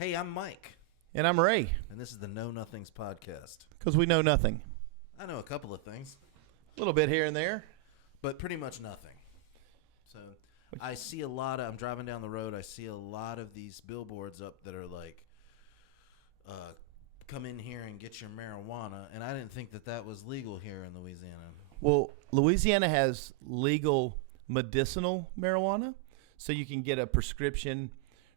Hey, I'm Mike, And I'm Ray, and this is the Know Nothings podcast. because we know nothing. I know a couple of things, A little bit here and there. but pretty much nothing. So I see I'm driving down the road, I see a lot of these billboards up that are like, come in here and get your marijuana, and I didn't think that was legal here in Louisiana. Well, Louisiana has legal medicinal marijuana, so you can get a prescription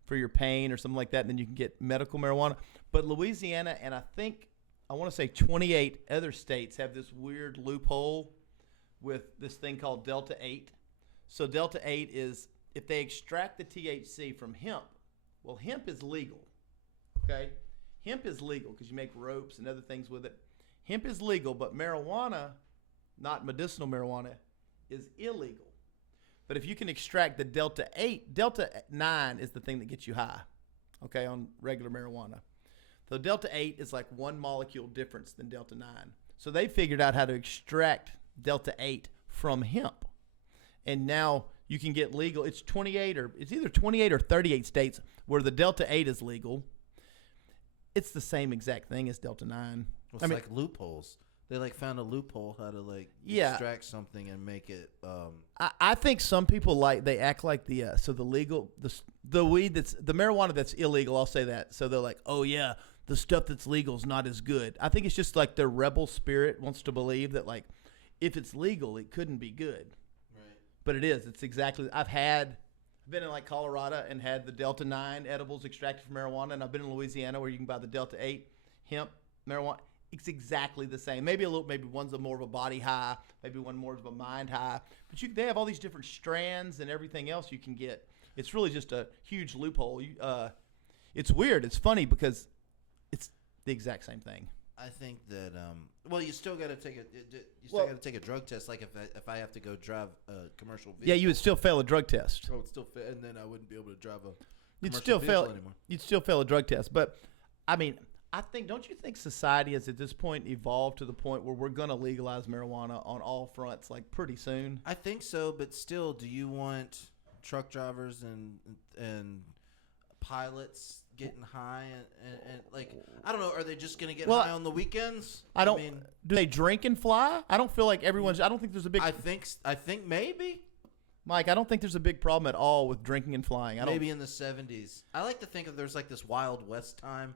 for your pain or something like that, and then you can get medical marijuana. But Louisiana, and I want to say 28 other states have this weird loophole with this thing called Delta 8. So Delta 8 is if they extract the THC from hemp. Well, hemp is legal, okay? Hemp is legal because you make ropes and other things with it. Hemp is legal, but marijuana, not medicinal marijuana, is illegal. But if you can extract the Delta 8, Delta 9 is the thing that gets you high, okay, on regular marijuana. So Delta 8 is like one molecule difference than Delta 9. So they figured out how to extract Delta 8 from hemp. And now you can get legal. It's either 28 or 38 states where the Delta 8 is legal. It's the same exact thing as Delta 9. Well, it's like loopholes. They found a loophole how to extract something and make it. I think some people they act like the weed the marijuana that's illegal. I'll say that. So they're like, oh yeah, the stuff that's legal is not as good. I think it's just like their rebel spirit wants to believe that if it's legal, it couldn't be good. Right. But it is. It's exactly. I've been in Colorado and had the Delta 9 edibles extracted from marijuana, and I've been in Louisiana where you can buy the Delta 8 hemp marijuana. It's exactly the same. Maybe one's more of a body high, maybe one more of a mind high. But they have all these different strands and everything else you can get. It's really just a huge loophole. It's weird. It's funny because it's the exact same thing. I think that you still got to take a drug test. Like if I have to go drive a commercial vehicle. Yeah, you would still fail a drug test. I would still fail, and then I wouldn't be able to drive a anymore. You'd still fail a drug test. But I mean, don't you think society has at this point evolved to the point where we're going to legalize marijuana on all fronts pretty soon? I think so, but still, do you want truck drivers and pilots getting high and I don't know, are they just going to get high on the weekends? I mean, do they drink and fly? I don't feel like I don't think there's a big. I think maybe. Mike, I don't think there's a big problem at all with drinking and flying. Maybe in the 70s. I like to think of there's this Wild West time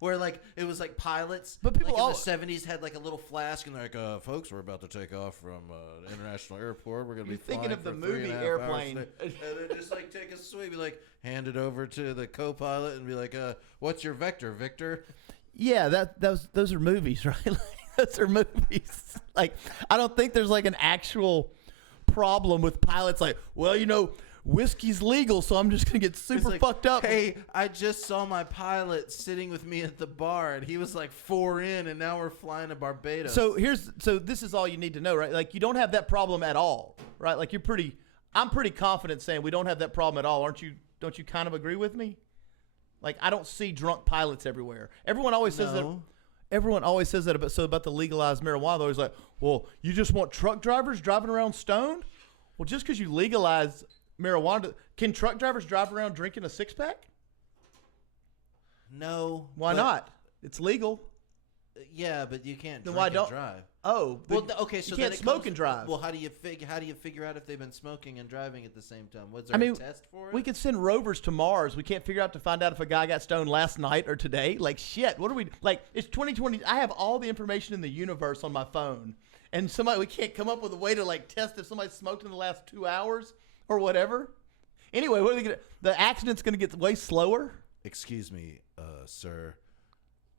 where it was pilots. But people in the 70s had a little flask and they're like, folks, we're about to take off from an international airport. We're going to be thinking of the for movie 3.5 Airplane. hours and then just take a swig, be hand it over to the co-pilot and be like, what's your vector, Victor? Yeah, those are movies, right? Those are movies. I don't think there's an actual problem with pilots. Whiskey's legal, so I'm just going to get super fucked up. Hey, I just saw my pilot sitting with me at the bar, and he was 4 in, and now we're flying to Barbados. So this is all you need to know, right? You don't have that problem at all, right? I'm pretty confident saying we don't have that problem at all. Don't you kind of agree with me? I don't see drunk pilots everywhere. Everyone always says that. Everyone always says that about the legalized marijuana. They're always like, well, you just want truck drivers driving around stoned? Well, just because you legalize marijuana, can truck drivers drive around drinking a 6-pack? No. Why not? It's legal. Yeah, but you can't then drink and drive. Oh, well, okay. So you can't smoke and drive. Well, how do you figure out if they've been smoking and driving at the same time? Was there a test for it? We could send rovers to Mars. We can't figure out to find out if a guy got stoned last night or today. Shit. What are we It's 2020. I have all the information in the universe on my phone, and we can't come up with a way to test if somebody smoked in the last 2 hours or whatever. Anyway, what are they gonna? The accident's gonna get way slower. Excuse me, sir.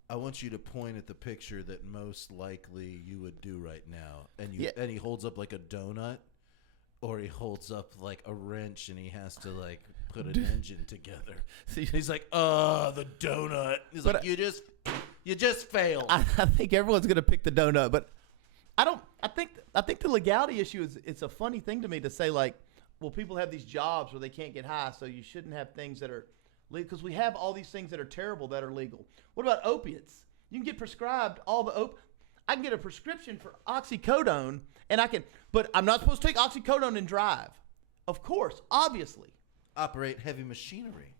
I want you to point at the picture that most likely you would do right now, and he holds up a donut, or he holds up a wrench, and he has to put an engine together. He's like, the donut. He's you just failed. I think everyone's gonna pick the donut, but I think the legality issue it's a funny thing to me to say well, people have these jobs where they can't get high, so you shouldn't have things that are legal because we have all these things that are terrible that are legal. What about opiates? You can get prescribed all the I can get a prescription for oxycodone, but I'm not supposed to take oxycodone and drive. Of course, obviously. Operate heavy machinery.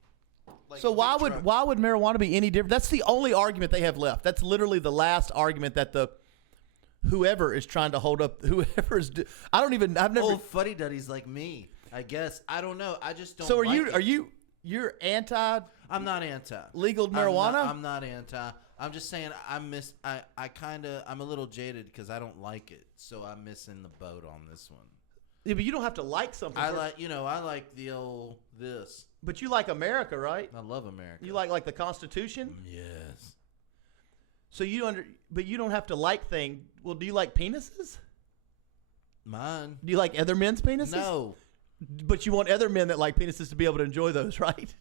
Like So why would marijuana be any different? That's the only argument they have left. That's literally the last argument that whoever is trying to hold up. Whoever is, I've never. Old fuddy duddies like me, I guess. I don't know. I just don't. So you're anti? I'm not anti legal marijuana. I'm not anti. I'm just saying I'm a little jaded because I don't like it, so I'm missing the boat on this one. Yeah, but you don't have to like something. I like the old this. But you like America, right? I love America. You like the Constitution? Yes. So but you don't have to like things. Well, do you like penises? Mine. Do you like other men's penises? No. But you want other men that like penises to be able to enjoy those, right?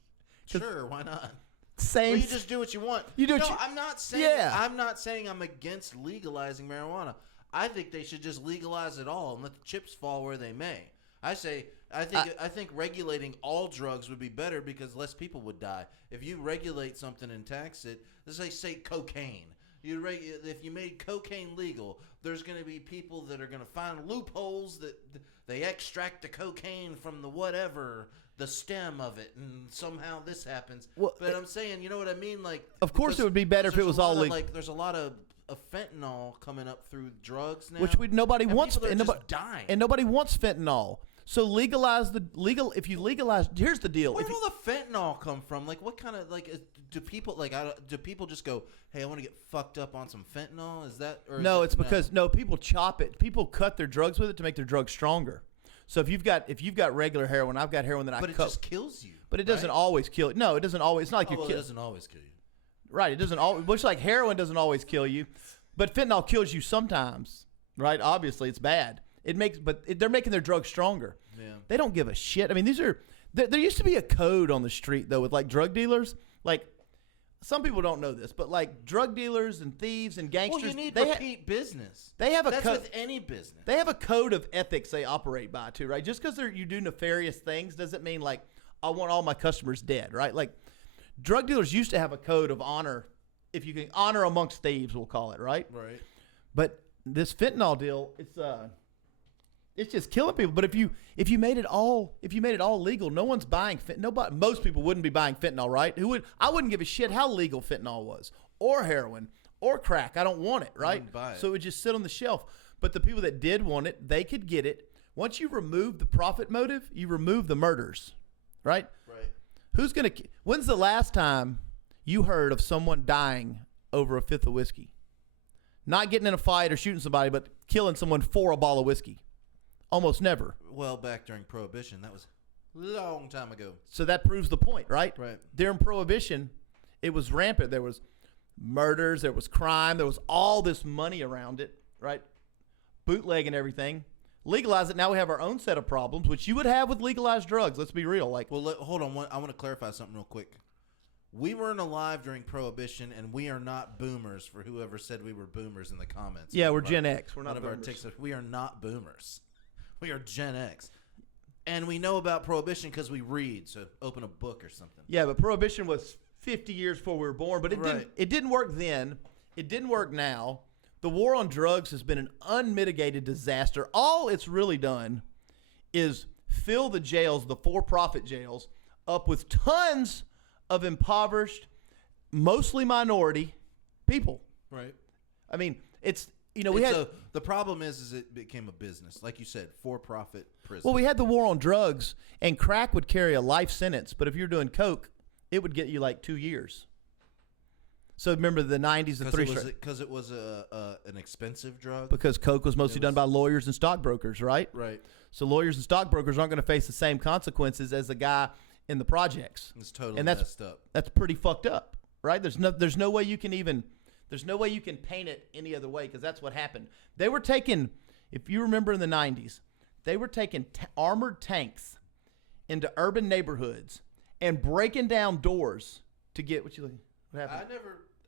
Sure, why not? Same. Well, you just do what you want. You do. I'm not saying. Yeah. I'm not saying I'm against legalizing marijuana. I think they should just legalize it all and let the chips fall where they may. I think regulating all drugs would be better because less people would die. If you regulate something and tax it, let's say cocaine. If you made cocaine legal, there's going to be people that are going to find loopholes that they extract the cocaine from the stem of it, and somehow this happens. Well, but I'm saying, you know what I mean? Like, of course, it would be better if it was all legal. There's a lot of fentanyl coming up through drugs now, which nobody wants. People are just dying, and nobody wants fentanyl. So legalize the legal. If you legalize, here's the deal. Where did all the fentanyl come from? Like, what kind of do people just go, hey, I want to get fucked up on some fentanyl? Is that no? It's because people chop it. People cut their drugs with it to make their drugs stronger. So if you've got regular heroin, I've got heroin that I cut. But it just kills you. But it doesn't always kill. No, it doesn't always. It's not like it doesn't always kill you. Right. It doesn't always. Much like heroin doesn't always kill you, but fentanyl kills you sometimes. Right. Obviously, it's bad. They're making their drugs stronger. Yeah. They don't give a shit. I mean, there used to be a code on the street though with like drug dealers. Like some people don't know this, but like drug dealers and thieves and gangsters. Well, you need repeat business. They have That's with any business. They have a code of ethics they operate by too, right? Just because you do nefarious things doesn't mean like I want all my customers dead, right? Like drug dealers used to have a code of honor, if you can honor amongst thieves, we'll call it, right? Right. But this fentanyl deal, it's just killing people. But if you made it all legal, no one's buying nobody. Most people wouldn't be buying fentanyl, right? I wouldn't give a shit how legal fentanyl was, or heroin, or crack. I don't want it, right? Buy it. So it would just sit on the shelf. But the people that did want it, they could get it. Once you remove the profit motive, you remove the murders, right? Right. When's the last time you heard of someone dying over a fifth of whiskey? Not getting in a fight or shooting somebody, but killing someone for a bottle of whiskey. Almost never. Well, back during Prohibition, that was a long time ago. So that proves the point, right? Right. During Prohibition, it was rampant. There was murders, there was crime, there was all this money around it, right? Bootleg and everything. Legalize it, now we have our own set of problems, which you would have with legalized drugs. Let's be real. Hold on. I want to clarify something real quick. We weren't alive during Prohibition, and we are not boomers. For whoever said we were boomers in the comments. Yeah, we're Gen X. We're not boomers. We are not boomers. We are Gen X. And we know about Prohibition because we read, so open a book or something. Yeah, but Prohibition was 50 years before we were born, but it didn't work then. It didn't work now. The war on drugs has been an unmitigated disaster. All it's really done is fill the jails, the for-profit jails, up with tons of impoverished, mostly minority people. Right. I mean, the problem is it became a business, like you said, for-profit prison. Well, we had the war on drugs, and crack would carry a life sentence, but if you're doing coke, it would get you like 2 years. So remember the 90s, because it was an expensive drug. Because coke was mostly done by lawyers and stockbrokers, right? Right. So lawyers and stockbrokers aren't going to face the same consequences as the guy in the projects. It's totally messed up. That's pretty fucked up, right? There's no way you can paint it any other way, because that's what happened. They were taking, if you remember in the 90s, they were taking armored tanks into urban neighborhoods and breaking down doors to get what happened.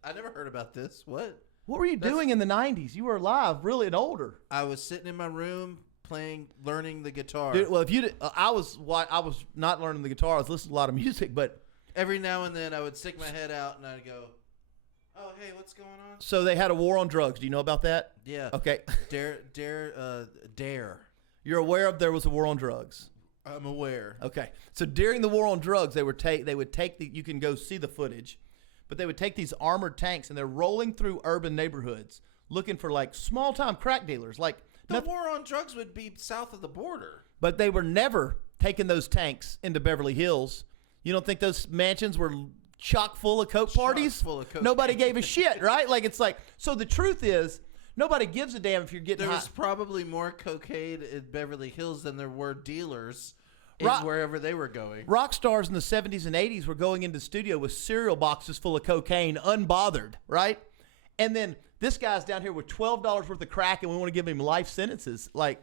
I never heard about this. What were you doing in the 90s? You were alive, really, and older. I was sitting in my room learning the guitar. Dude, well, I was not learning the guitar. I was listening to a lot of music, but every now and then I would stick my head out and I'd go, "Oh, hey, what's going on?" So they had a war on drugs. Do you know about that? Yeah. Okay. Dare. You're aware there was a war on drugs. I'm aware. Okay. So during the war on drugs, they would take you can go see the footage, but they would take these armored tanks and they're rolling through urban neighborhoods looking for like small time crack dealers. Like the war on drugs would be south of the border. But they were never taking those tanks into Beverly Hills. You don't think those mansions were chock full of coke parties? Full of coke. Nobody gave a shit, right? Like it's like, so the truth is, nobody gives a damn if you're getting There high. was probably more cocaine in Beverly Hills than there were dealers wherever they were going. Rock stars in the 70s and 80s were going into the studio with cereal boxes full of cocaine, unbothered, right? And then this guy's down here with $12 worth of crack, and we want to give him life sentences. Like,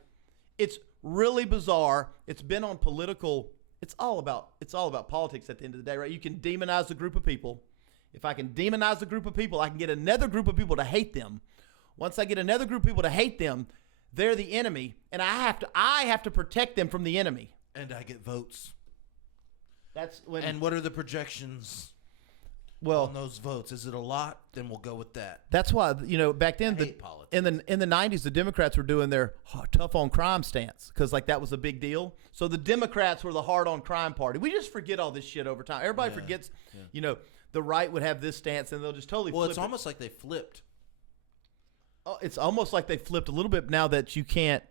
it's really bizarre. It's been on political. It's all about politics at the end of the day, right? You can demonize a group of people. If I can demonize a group of people, I can get another group of people to hate them. Once I get another group of people to hate them, they're the enemy, and I have to protect them from the enemy. And I get votes. That's when. And what are the projections? Well, on those votes, is it a lot? Then we'll go with that. That's why back then in the 90s the Democrats were doing their tough on crime stance because like that was a big deal. So the Democrats were the hard on crime party. We just forget all this shit over time. Everybody forgets. Yeah. The right would have this stance and they'll just totally. Well, flip it's it. almost like they flipped. Oh, it's almost like they flipped a little bit now that you can't.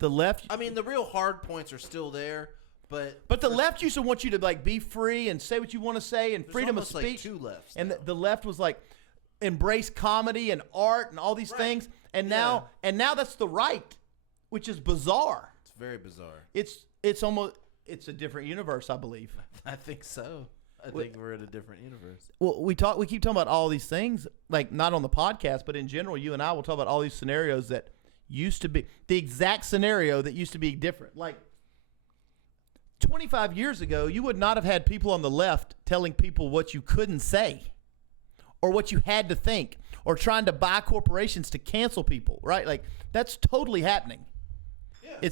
The left. I mean, the real hard points are still there. But the left used to want you to like be free and say what you want to say and freedom of speech. Like two lefts and the left was like embrace comedy and art and all these things. And now that's the right, which is bizarre. It's very bizarre. It's a different universe, I believe. I think so. I think we're in a different universe. Well, we keep talking about all these things, like not on the podcast, but in general, you and I will talk about all these scenarios that used to be the exact scenario that used to be different. Like 25 years ago, you would not have had people on the left telling people what you couldn't say or what you had to think or trying to buy corporations to cancel people, right? Like that's totally happening. Yeah.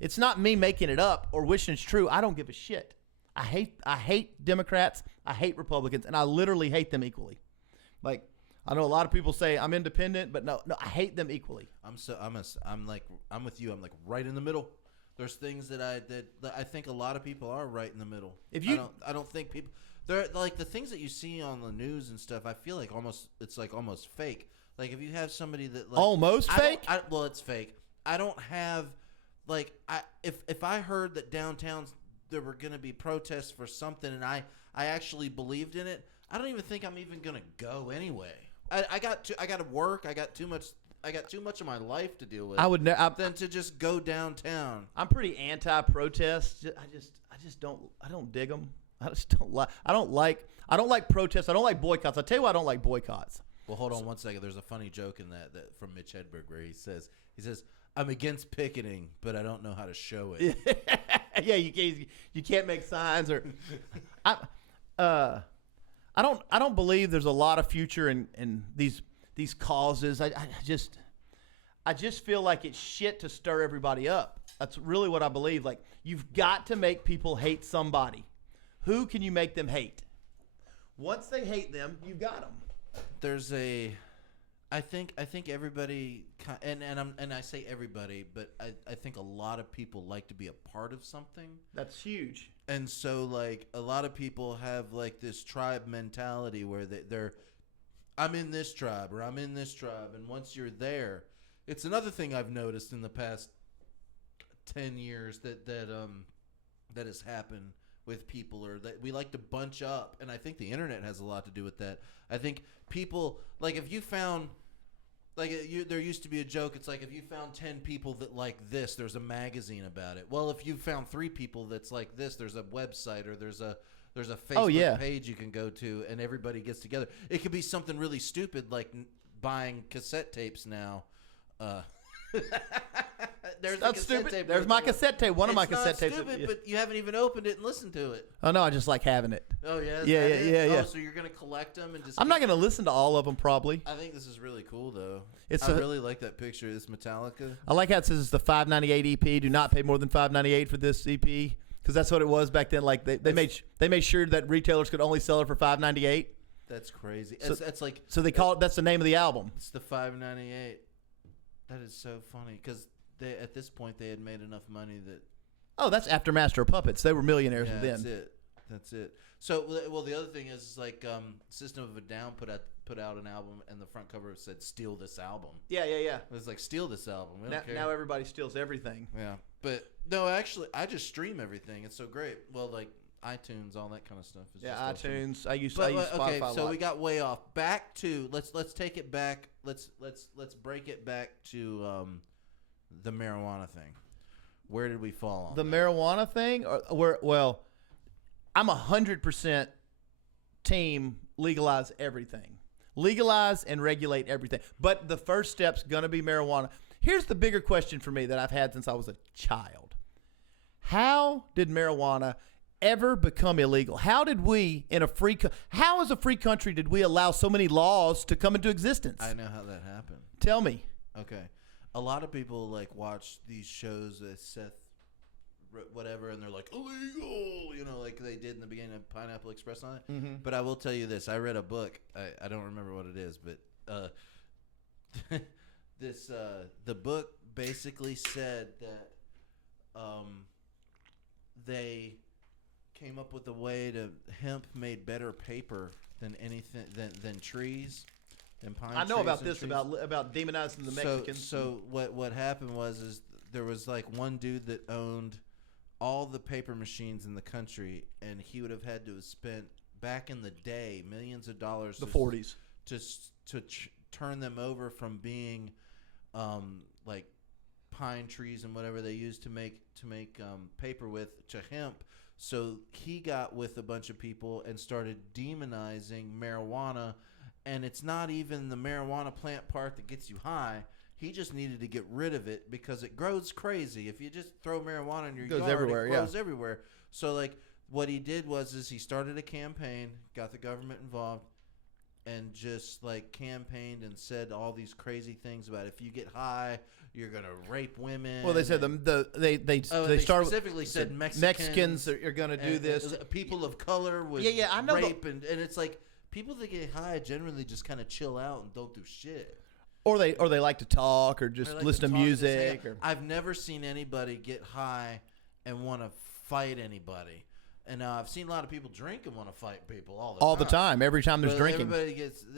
It's not me making it up or wishing it's true. I don't give a shit. I hate Democrats. I hate Republicans, and I literally hate them equally. Like I know a lot of people say I'm independent, but no, I hate them equally. I'm with you. I'm like right in the middle. There's things that I think a lot of people are right in the middle. I don't think people they're like the things that you see on the news and stuff. I feel like it's almost fake. Like if you have somebody that like almost fake. Well, it's fake. I don't have like if I heard that downtown there were going to be protests for something and I actually believed in it, I don't even think I'm even going to go anyway. I got to work. I got too much of my life to deal with. Than to just go downtown. I'm pretty anti-protest. I don't dig them. I don't like protests. I don't like boycotts. I'll tell you why I don't like boycotts. Well, hold on one second. There's a funny joke in that from Mitch Hedberg where he says I'm against picketing, but I don't know how to show it. Yeah, you can't make signs or I don't believe there's a lot of future in these causes. I just feel like it's shit to stir everybody up. That's really what I believe. Like you've got to make people hate somebody. Who can you make them hate? Once they hate them, you've got them. I think everybody, and I say everybody, but I think a lot of people like to be a part of something. That's huge. And so like a lot of people have like this tribe mentality where they're I'm in this tribe or I'm in this tribe, and once you're there, it's another thing I've noticed in the past 10 years that has happened with people, or that we like to bunch up, and I think the internet has a lot to do with that. I think people like if you found there used to be a joke. It's like if you found 10 people that like this, there's a magazine about it. Well, if you found 3 people that's like this, there's a website or there's a Facebook page you can go to, and everybody gets together. It could be something really stupid like buying cassette tapes now. There's not stupid. There's my cassette tape. One of my cassette tapes. It's not stupid, but you haven't even opened it and listened to it. Oh no, I just like having it. Oh yeah. Yeah. Oh, so you're gonna collect them and just. I'm not gonna listen to all of them probably. I think this is really cool though. I really like that picture. This Metallica. I like how it says it's the $5.98 EP. Do not pay more than $5.98 for this EP, because that's what it was back then. Like they made sure that retailers could only sell it for $5.98. That's crazy. So they call it. That's the name of the album. It's the $5.98. That is so funny because at this point they had made enough money that. Oh, that's after Master of Puppets. They were millionaires then. That's it. So, well, the other thing is like System of a Down put out an album, and the front cover said "Steal this album." Yeah. It was like steal this album. Now everybody steals everything. Yeah, but no, actually, I just stream everything. It's so great. Well, like iTunes, all that kind of stuff. Is just iTunes. I use Spotify. Okay, so we got way off. Back to let's take it back. Let's break it back to the marijuana thing. Where did we fall on the marijuana thing? Well, I'm 100% team legalize everything. Legalize and regulate everything. But the first step's going to be marijuana. Here's the bigger question for me that I've had since I was a child. How did marijuana ever become illegal? How did we, in a free how as a free country did we allow so many laws to come into existence? I know how that happened. Tell me. Okay. A lot of people like watch these shows that Seth whatever, and they're like illegal, like they did in the beginning of Pineapple Express on it. Mm-hmm. But I will tell you this: I read a book. I don't remember what it is, but the book basically said that they came up with a way to hemp made better paper than anything than trees. And pine I know trees about and this trees. about demonizing the Mexicans. So what happened was there was like one dude that owned all the paper machines in the country, and he would have had to have spent back in the day millions of dollars. The 40s to turn them over from being like pine trees and whatever they used to make paper with to hemp. So he got with a bunch of people and started demonizing marijuana, and it's not even the marijuana plant part that gets you high. He just needed to get rid of it because it grows crazy. If you just throw marijuana in your yard, everywhere, it grows everywhere. So like what he did was he started a campaign, got the government involved, and just like campaigned and said all these crazy things about if you get high, you're gonna rape women. Well, they said they started specifically said Mexicans are gonna do this. People of color would I know rape and it's like people that get high generally just kind of chill out and don't do shit. Or they like to talk or just listen to music. I've never seen anybody get high and want to fight anybody. And I've seen a lot of people drink and want to fight people all the time. Every time there's drinking.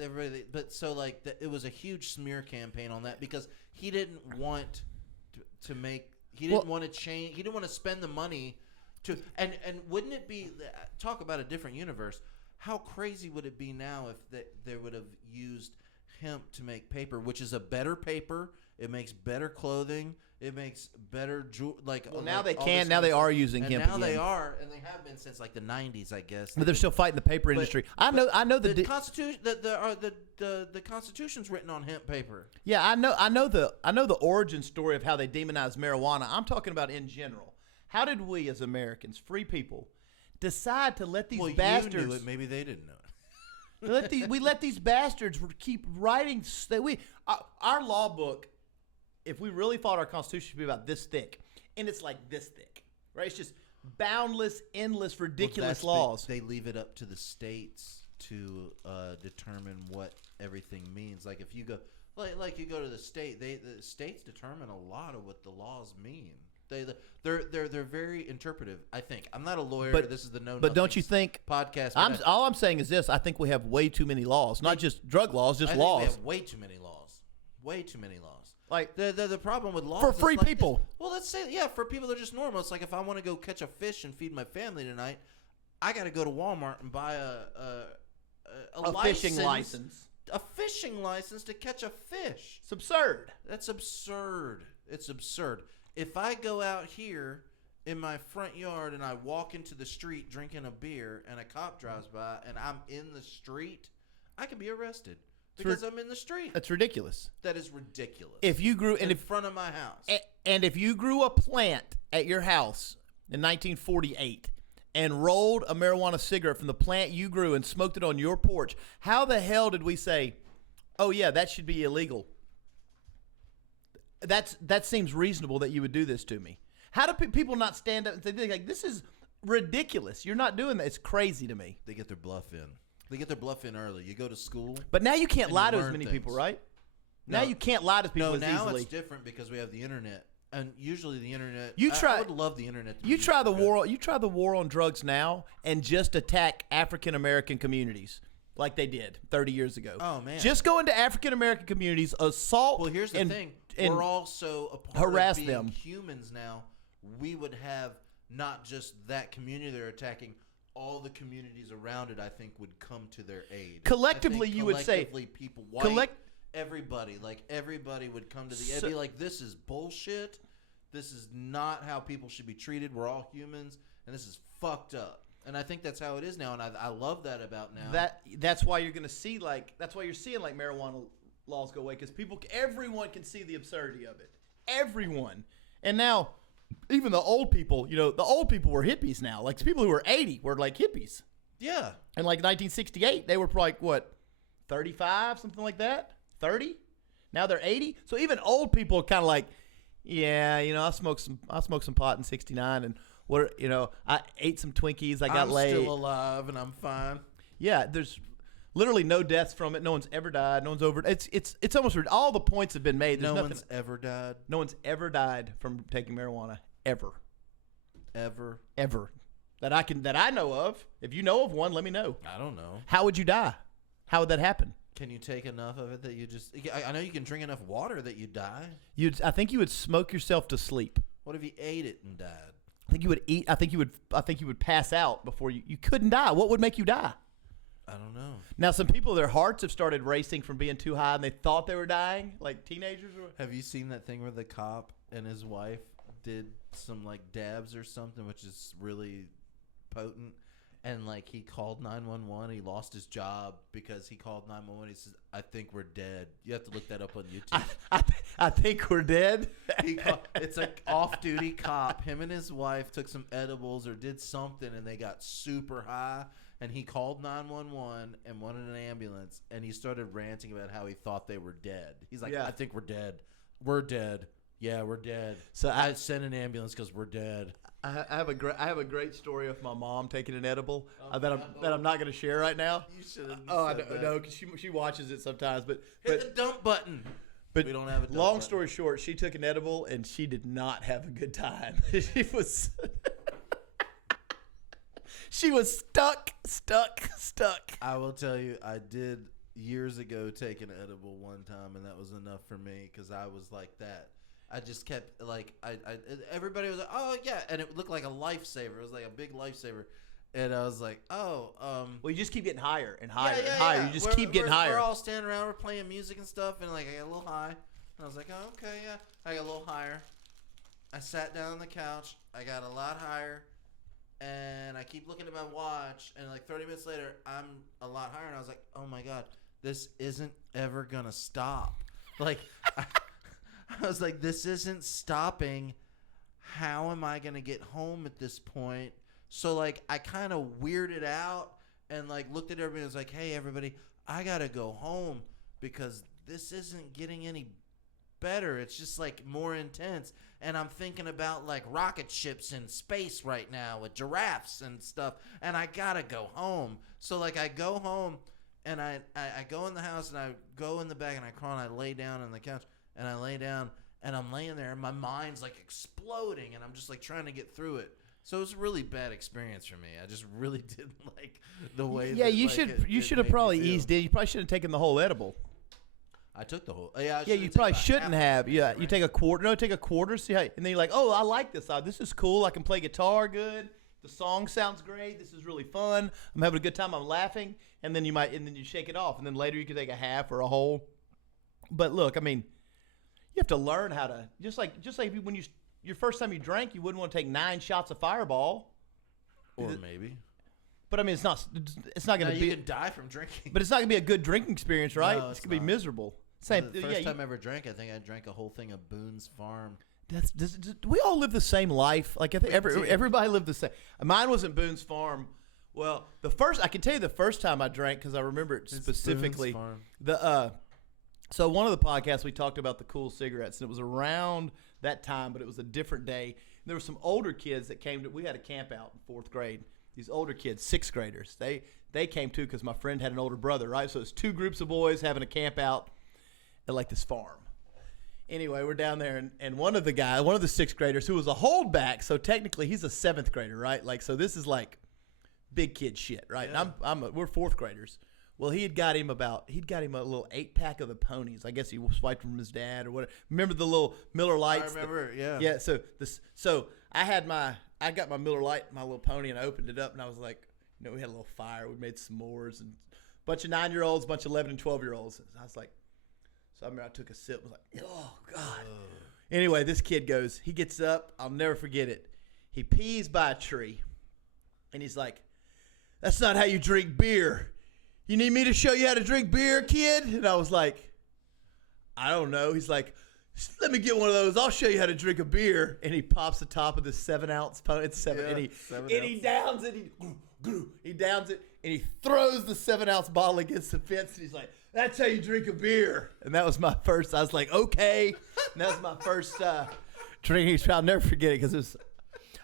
Everybody. But so like it was a huge smear campaign on that because he didn't want to make. He didn't want to change. He didn't want to spend the money to. And wouldn't it be talk about a different universe? How crazy would it be now if they would have used hemp to make paper, which is a better paper. It makes better clothing. It makes better jewelry. Now they can. Now they are using hemp. Now they are, and they have been since like the 90s, I guess. But they're still fighting the paper industry. I know the Constitution. The Constitution's written on hemp paper. Yeah, I know the origin story of how they demonized marijuana. I'm talking about in general. How did we as Americans, free people, decide to let these bastards? You knew it. Maybe they didn't know it. We let these bastards keep writing. Our law book, if we really thought our Constitution should be about this thick, and it's like this thick, right? It's just boundless, endless, ridiculous laws. They leave it up to the states to determine what everything means. Like if you go, like you go to the state, the states determine a lot of what the laws mean. They're very interpretive. I think I'm not a lawyer. This is the But don't you think podcast? All I'm saying is this: I think we have way too many laws, not just drug laws, just laws. We have way too many laws. Way too many laws. Like the problem with laws for free people. Well, let's say for people that are just normal. It's like if I want to go catch a fish and feed my family tonight, I got to go to Walmart and buy a fishing license. A fishing license to catch a fish. It's absurd. That's absurd. It's absurd. If I go out here in my front yard and I walk into the street drinking a beer and a cop drives by and I'm in the street, I could be arrested because I'm in the street. That's ridiculous. That is ridiculous. If you grew in front of my house, and if you grew a plant at your house in 1948 and rolled a marijuana cigarette from the plant you grew and smoked it on your porch, how the hell did we say, "Oh yeah, that should be illegal"? That seems reasonable that you would do this to me. How do people not stand up and say, like, this is ridiculous? You're not doing that. It's crazy to me. They get their bluff in. They get their bluff in early. You go to school. But now you can't lie to as many people, right? Now you can't lie to people as easily. Now it's different because we have the internet And usually the internet. I would love the internet. You try the war. You try the war on drugs now, and just attack African American communities like they did 30 years ago. Oh man! Just go into African American communities, assault. Well, here's the thing: we're also a part harass of being them. humans now. We would have not just that community they're attacking. All the communities around it, I think, would come to their aid. Collectively, you would say people, white, everybody would come to the aid. Be like, this is bullshit. This is not how people should be treated. We're all humans, and this is fucked up. And I think that's how it is now, and I love that about now. That's why you're going to see that's why you're seeing like marijuana laws go away, because everyone can see the absurdity of it. Everyone, and now. Even the old people, the old people were hippies now. Like people who were 80 were like hippies. Yeah. And like 1968, they were like what, 35, something like that? 30? Now they're 80. So even old people are kind of like, yeah, I smoked some pot in 69, and I ate some Twinkies. I got laid. I'm still alive and I'm fine. Yeah, there's literally no deaths from it. No one's ever died. No one's over. It's almost all the points have been made. There's one's ever died. No one's ever died from taking marijuana ever. That I know of. If you know of one, let me know. I don't know. How would you die? How would that happen? Can you take enough of it that you just? I know you can drink enough water that you die. I think you would smoke yourself to sleep. What if you ate it and died? I think you would eat. I think you would pass out before you couldn't die. What would make you die? I don't know. Now, some people, their hearts have started racing from being too high, and they thought they were dying, like teenagers. Have you seen that thing where the cop and his wife did some like dabs or something, which is really potent? And like he called 911. He lost his job because he called 911. He says, "I think we're dead." You have to look that up on YouTube. I think we're dead. It's an off-duty cop. Him and his wife took some edibles or did something, and they got super high. And he called 911 and wanted an ambulance, and he started ranting about how he thought they were dead. He's like, "I think we're dead. We're dead. Yeah, we're dead. So I sent an ambulance because we're dead." I have a great story of my mom taking an edible that I'm not going to share right now. You should have. Oh, I know, because she watches it sometimes. But hit the dump button. But we don't have a dump long button. Story short, she took an edible and she did not have a good time. She was stuck. I will tell you, I did years ago take an edible one time, and that was enough for me because I was like that. I just kept like everybody was like, "Oh yeah," and it looked like a lifesaver. It was like a big lifever, and I was like, "Oh, well, you just keep getting higher and higher and higher. You just keep getting higher." We're all standing around, we're playing music and stuff, and like I got a little high, and I was like, "Oh, okay, yeah." I got a little higher. I sat down on the couch. I got a lot higher. And I keep looking at my watch, and like 30 minutes later, I'm a lot higher, and I was like, "Oh my god, this isn't ever gonna stop." Like, I was like, "This isn't stopping. How am I gonna get home at this point?" So like, I kind of weirded out and like looked at everybody and was like, "Hey, everybody, I gotta go home because this isn't getting any better. It's just like more intense." And I'm thinking about like rocket ships in space right now with giraffes and stuff, and I gotta go home. So like I go home, and I go in the house, and I go in the back, and I crawl, and I lay down on the couch, and I lay down, and I'm laying there, and my mind's like exploding, and I'm just like trying to get through it. So it was a really bad experience for me. I just really didn't like the way. Yeah, that, you like, you should have probably eased in. You probably should have taken the whole edible. I took the whole. Yeah, you probably shouldn't have. Yeah, right? You take a quarter. No, take a quarter. See how, and then you're like, "Oh, I like this. This is cool. I can play guitar good. The song sounds great. This is really fun. I'm having a good time. I'm laughing." And then you shake it off, and then later you can take a half or a whole. But look, I mean, you have to learn how to just like when your first time you drank, you wouldn't want to take 9 shots of Fireball. Or maybe. But I mean, it's not going to be. You can die from drinking. But it's not going to be a good drinking experience, right? No, it's going to be miserable. Same. The first time I ever drank, I think I drank a whole thing of Boone's Farm. We all live the same life. Like I think everybody lived the same. Mine wasn't Boone's Farm. Well, I can tell you the first time I drank because I remember it specifically. So one of the podcasts we talked about the cool cigarettes, and it was around that time, but it was a different day. There were some older kids that came. We had a camp out in 4th grade. These older kids, 6th graders, they came too because my friend had an older brother, right? So it's 2 groups of boys having a camp out at like this farm. Anyway, we're down there, and one of the sixth graders who was a holdback, so technically he's a seventh grader, right? Like, so this is like big kid shit, right? Yeah. And we're fourth graders. Well, he'd got him a little 8-pack of the ponies. I guess he swiped from his dad or whatever. Remember the little Miller Lights? I remember, yeah. Yeah. So I got my Miller Lite, my little pony, and I opened it up, and I was like, we had a little fire. We made s'mores and a bunch of 9-year-olds, a bunch of 11 and 12-year-olds. I was like, so I remember I took a sip. I was like, oh God. Anyway, this kid he gets up. I'll never forget it. He pees by a tree, and he's like, "That's not how you drink beer. You need me to show you how to drink beer, kid?" And I was like, "I don't know." He's like, "Let me get one of those. I'll show you how to drink a beer." And he pops the top of the 7-ounce pony. It's 7, and he downs it. He downs it, and he throws the 7-ounce bottle against the fence. And he's like, "That's how you drink a beer." And that was my first. I was like, okay. And that was my first drinking. I'll never forget it because it was.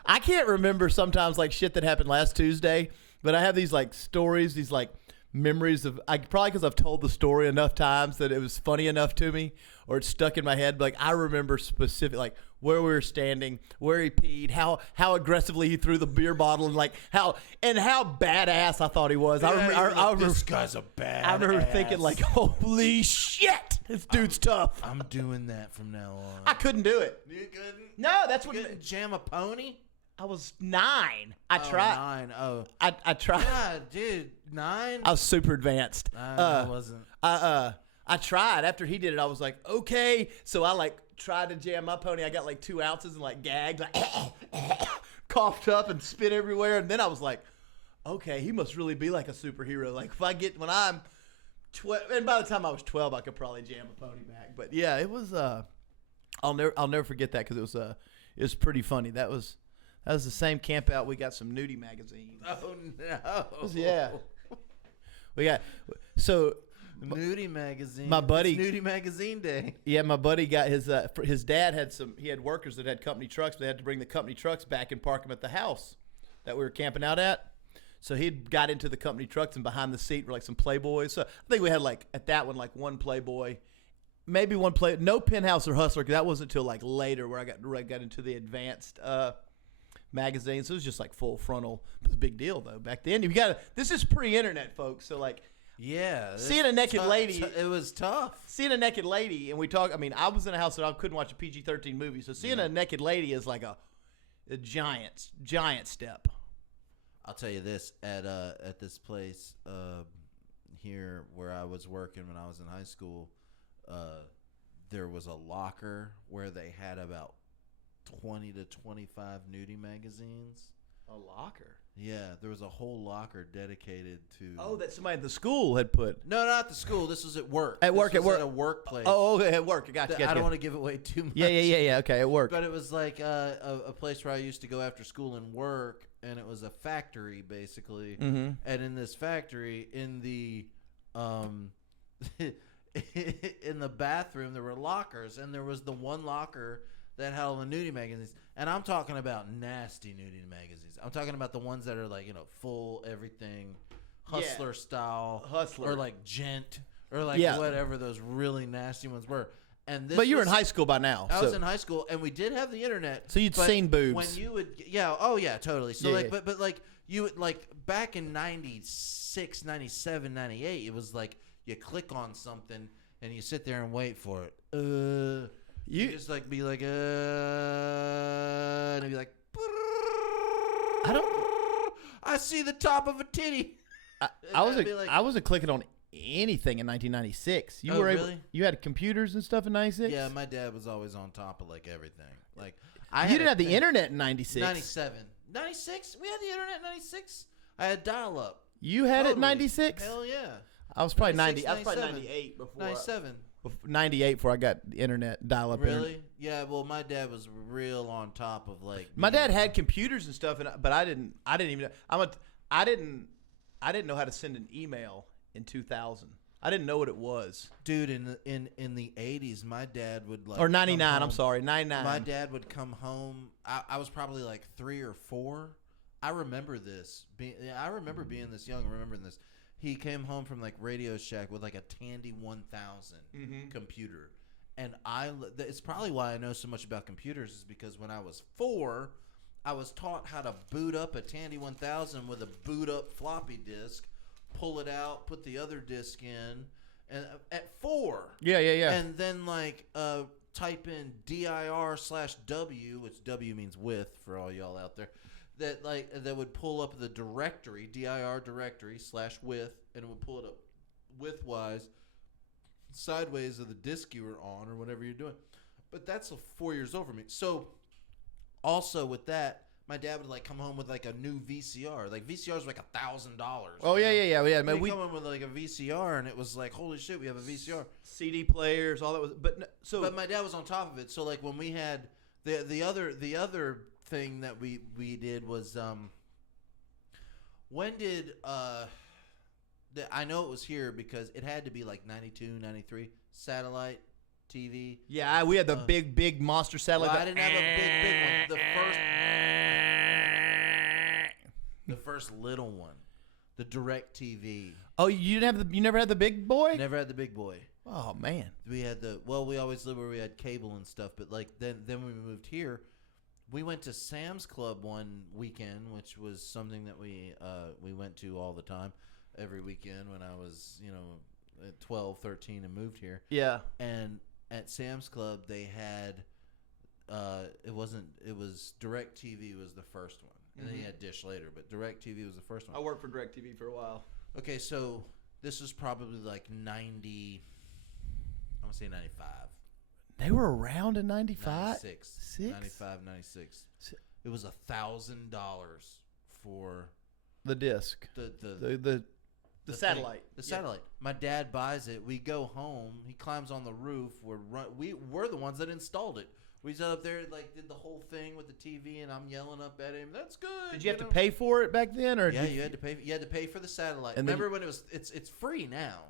I can't remember sometimes like shit that happened last Tuesday, but I have these like stories, these like memories of probably because I've told the story enough times that it was funny enough to me or it's stuck in my head. But like I remember specific like where we were standing, where he peed, how aggressively he threw the beer bottle, and like how badass I thought he was. Yeah, I remember this guy's a bad. I remember thinking like, holy shit, this dude's tough. I'm doing that from now on. I couldn't do it. You couldn't? No, that's what. You couldn't jam a pony? I was 9. I tried. 9. Oh. I tried. Yeah, dude. 9? I was super advanced. I wasn't. I tried. After he did it, I was like, okay. So I like tried to jam my pony. I got like 2 ounces and like gagged, like, coughed up and spit everywhere. And then I was like, okay, he must really be like a superhero. Like when I'm 12, and by the time I was 12, I could probably jam a pony back. But yeah, it was. I'll never forget that because it was pretty funny. That was the same camp out. We got some Nudie magazines. Oh no! Yeah, we got Nudie magazine. My buddy, it's Nudie magazine day. Yeah, my buddy got his dad had he had workers that had company trucks. But they had to bring the company trucks back and park them at the house that we were camping out at. So he got into the company trucks, and behind the seat were like some Playboys. So I think we had like at that one like one Playboy. Maybe one no Penthouse or Hustler, because that wasn't until like later where I got into the advanced magazines. So it was just like full frontal. It was a big deal though back then. This is pre-internet, folks. So like, yeah, seeing a naked lady, it was tough. Seeing a naked lady, and we talk. I mean, I was in a house that I couldn't watch a PG-13 movie, so seeing a naked lady is like a giant step. I'll tell you this at this place here where I was working when I was in high school. There was a locker where they had about 20 to 25 nudie magazines. A locker? Yeah, there was a whole locker dedicated to. Oh, that somebody at the school had put. No, not the school. This was at work. At work. At a workplace. Oh, okay, at work. Gotcha. I don't want to give away too much. Yeah. Okay, at work. But it was like a place where I used to go after school and work, and it was a factory basically. Mm-hmm. And in this factory, in the in the bathroom, there were lockers, and there was the one locker that had all the nudie magazines. And I'm talking about nasty nudie magazines. I'm talking about the ones that are like, full everything, Hustler style, Hustler, or like Gent, or like whatever those really nasty ones were. And but you were in high school by now. I was in high school, and we did have the internet. So you'd seen boobs. When you would, totally. So but like you would, like back in 96, 97, 98, it was like you click on something and you sit there and wait for it. You just like be like, and it'd be like, I see the top of a titty. I wasn't clicking on anything in 1996. You were able. Really? You had computers and stuff in 96. Yeah, my dad was always on top of like everything. Like you didn't have the internet in 96. 97, 96. We had the internet in 96. I had dial up. You had it in 96. Hell yeah. I was probably 96, 90. I was probably 98 before. 97. 98 before I got the internet dial up. Really? Internet. Yeah. Well, my dad was real on top of like. My dad had computers and stuff, but I didn't even. I didn't know how to send an email in 2000. I didn't know what it was. Dude, in the 80s, my dad would like. Or 99. I'm sorry, 99. My dad would come home. I was probably like 3 or 4. I remember this. I remember being this young and remembering this. He came home from like Radio Shack with like a Tandy 1000 computer, and it's probably why I know so much about computers is because when I was 4, I was taught how to boot up a Tandy 1000 with a boot up floppy disk, pull it out, put the other disk in, and at 4. Yeah. And then type in dir/w, which W means with for all y'all out there. That would pull up the directory, dir directory /with, and it would pull it up widthwise, sideways of the disk you were on or whatever you're doing. But that's 4 years over me. So also with that, my dad would come home with a new VCR. VCRs were $1,000. Oh yeah. Man, we come in with a VCR, and it was holy shit, we have a VCR. CD players, all that was. But my dad was on top of it. So when we had the other thing that we did was when did I know it was here because it had to be 92, 93 satellite TV. Yeah, we had the big monster satellite. Well, I didn't have a big one. The first little one, the Direct TV. Oh, you never had the big boy? Never had the big boy. Oh man. We had we always lived where we had cable and stuff, but then when we moved here, we went to Sam's Club one weekend, which was something that we went to all the time, every weekend when I was, 12, 13 and moved here. Yeah. And at Sam's Club they had it was DirecTV was the first one. And then you had Dish later, but DirecTV was the first one. I worked for DirecTV for a while. Okay, so this was probably 90, I'm going to say 95. They were around in 95? 96. 95, 96. It was $1,000 for the disc. The satellite. The satellite. My dad buys it. We go home. He climbs on the roof. We're the ones that installed it. We sat up there, did the whole thing with the TV, and I'm yelling up at him. That's good. Did you have to pay for it back then, or yeah, you had to pay. You had to pay for the satellite. And remember when it was? It's free now.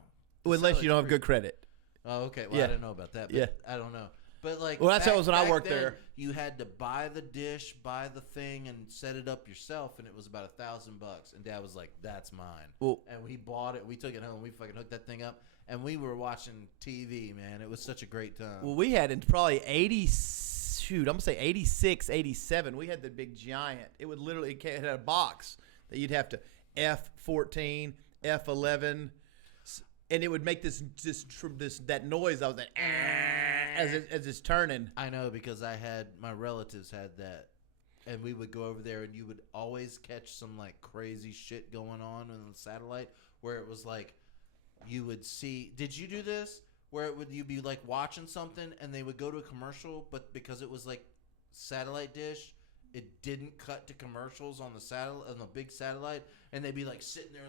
Well, unless you don't have good credit. Oh, okay. Well, I didn't know about that. But I don't know. But well, that's how it was when I worked there. You had to buy the dish, buy the thing, and set it up yourself, and it was about $1,000. And Dad was like, "That's mine." Well, and we bought it. We took it home. We fucking hooked that thing up, and we were watching TV. Man, it was such a great time. Well, we had in probably 80. Shoot, I'm gonna say 86, 87. We had the big giant. It would literally it had a box that you'd have to F14, F11, and it would make this that noise. I was like, as it's turning. I know because my relatives had that, and we would go over there, and you would always catch some crazy shit going on the satellite, where it was you would see. Did you do this? Where you'd be watching something and they would go to a commercial, but because it was satellite dish, it didn't cut to commercials on the big satellite, and they'd be sitting there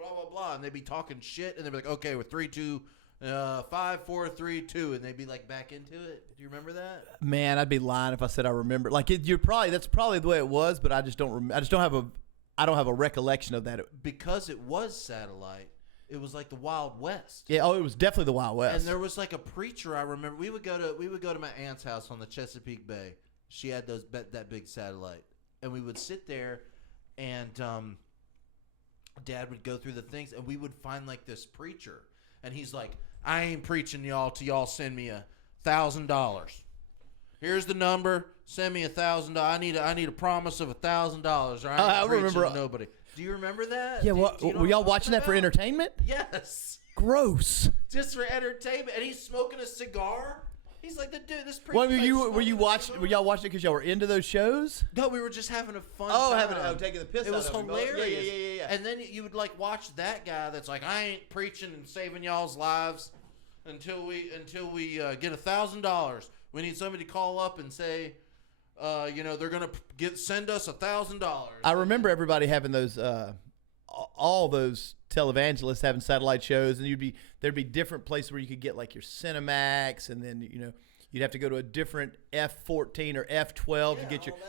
blah blah blah, and they'd be talking shit, and they'd be okay, we're 3, 2, 5, 4, 3, 2, and they'd be back into it. Do you remember that? Man, I'd be lying if I said I remember. That's probably the way it was, but I just don't. I don't have a recollection of that. Because it was satellite. It was the Wild West. Yeah, it was definitely the Wild West. And there was a preacher I remember. We would go to my aunt's house on the Chesapeake Bay. She had that big satellite, and we would sit there, and Dad would go through the things, and we would find this preacher, and he's like, "I ain't preaching y'all till y'all send me $1,000. Here's the number. Send me $1,000. I need a promise of $1,000, or I ain't preaching to nobody." Do you remember that? Yeah, were y'all watching that for entertainment? Yes. Gross. Just for entertainment, and he's smoking a cigar. He's like, the dude, this. What were you watching? Were y'all watching it because y'all were into those shows? No, we were just having a fun time. Taking the piss. It was hilarious. Yeah. And then you would watch that guy that's I ain't preaching and saving y'all's lives until we get $1,000. We need somebody to call up and say. They're gonna send us $1,000. I remember everybody having those, all those televangelists having satellite shows, and there'd be different places where you could get your Cinemax, and then you'd have to go to a different F14 or F12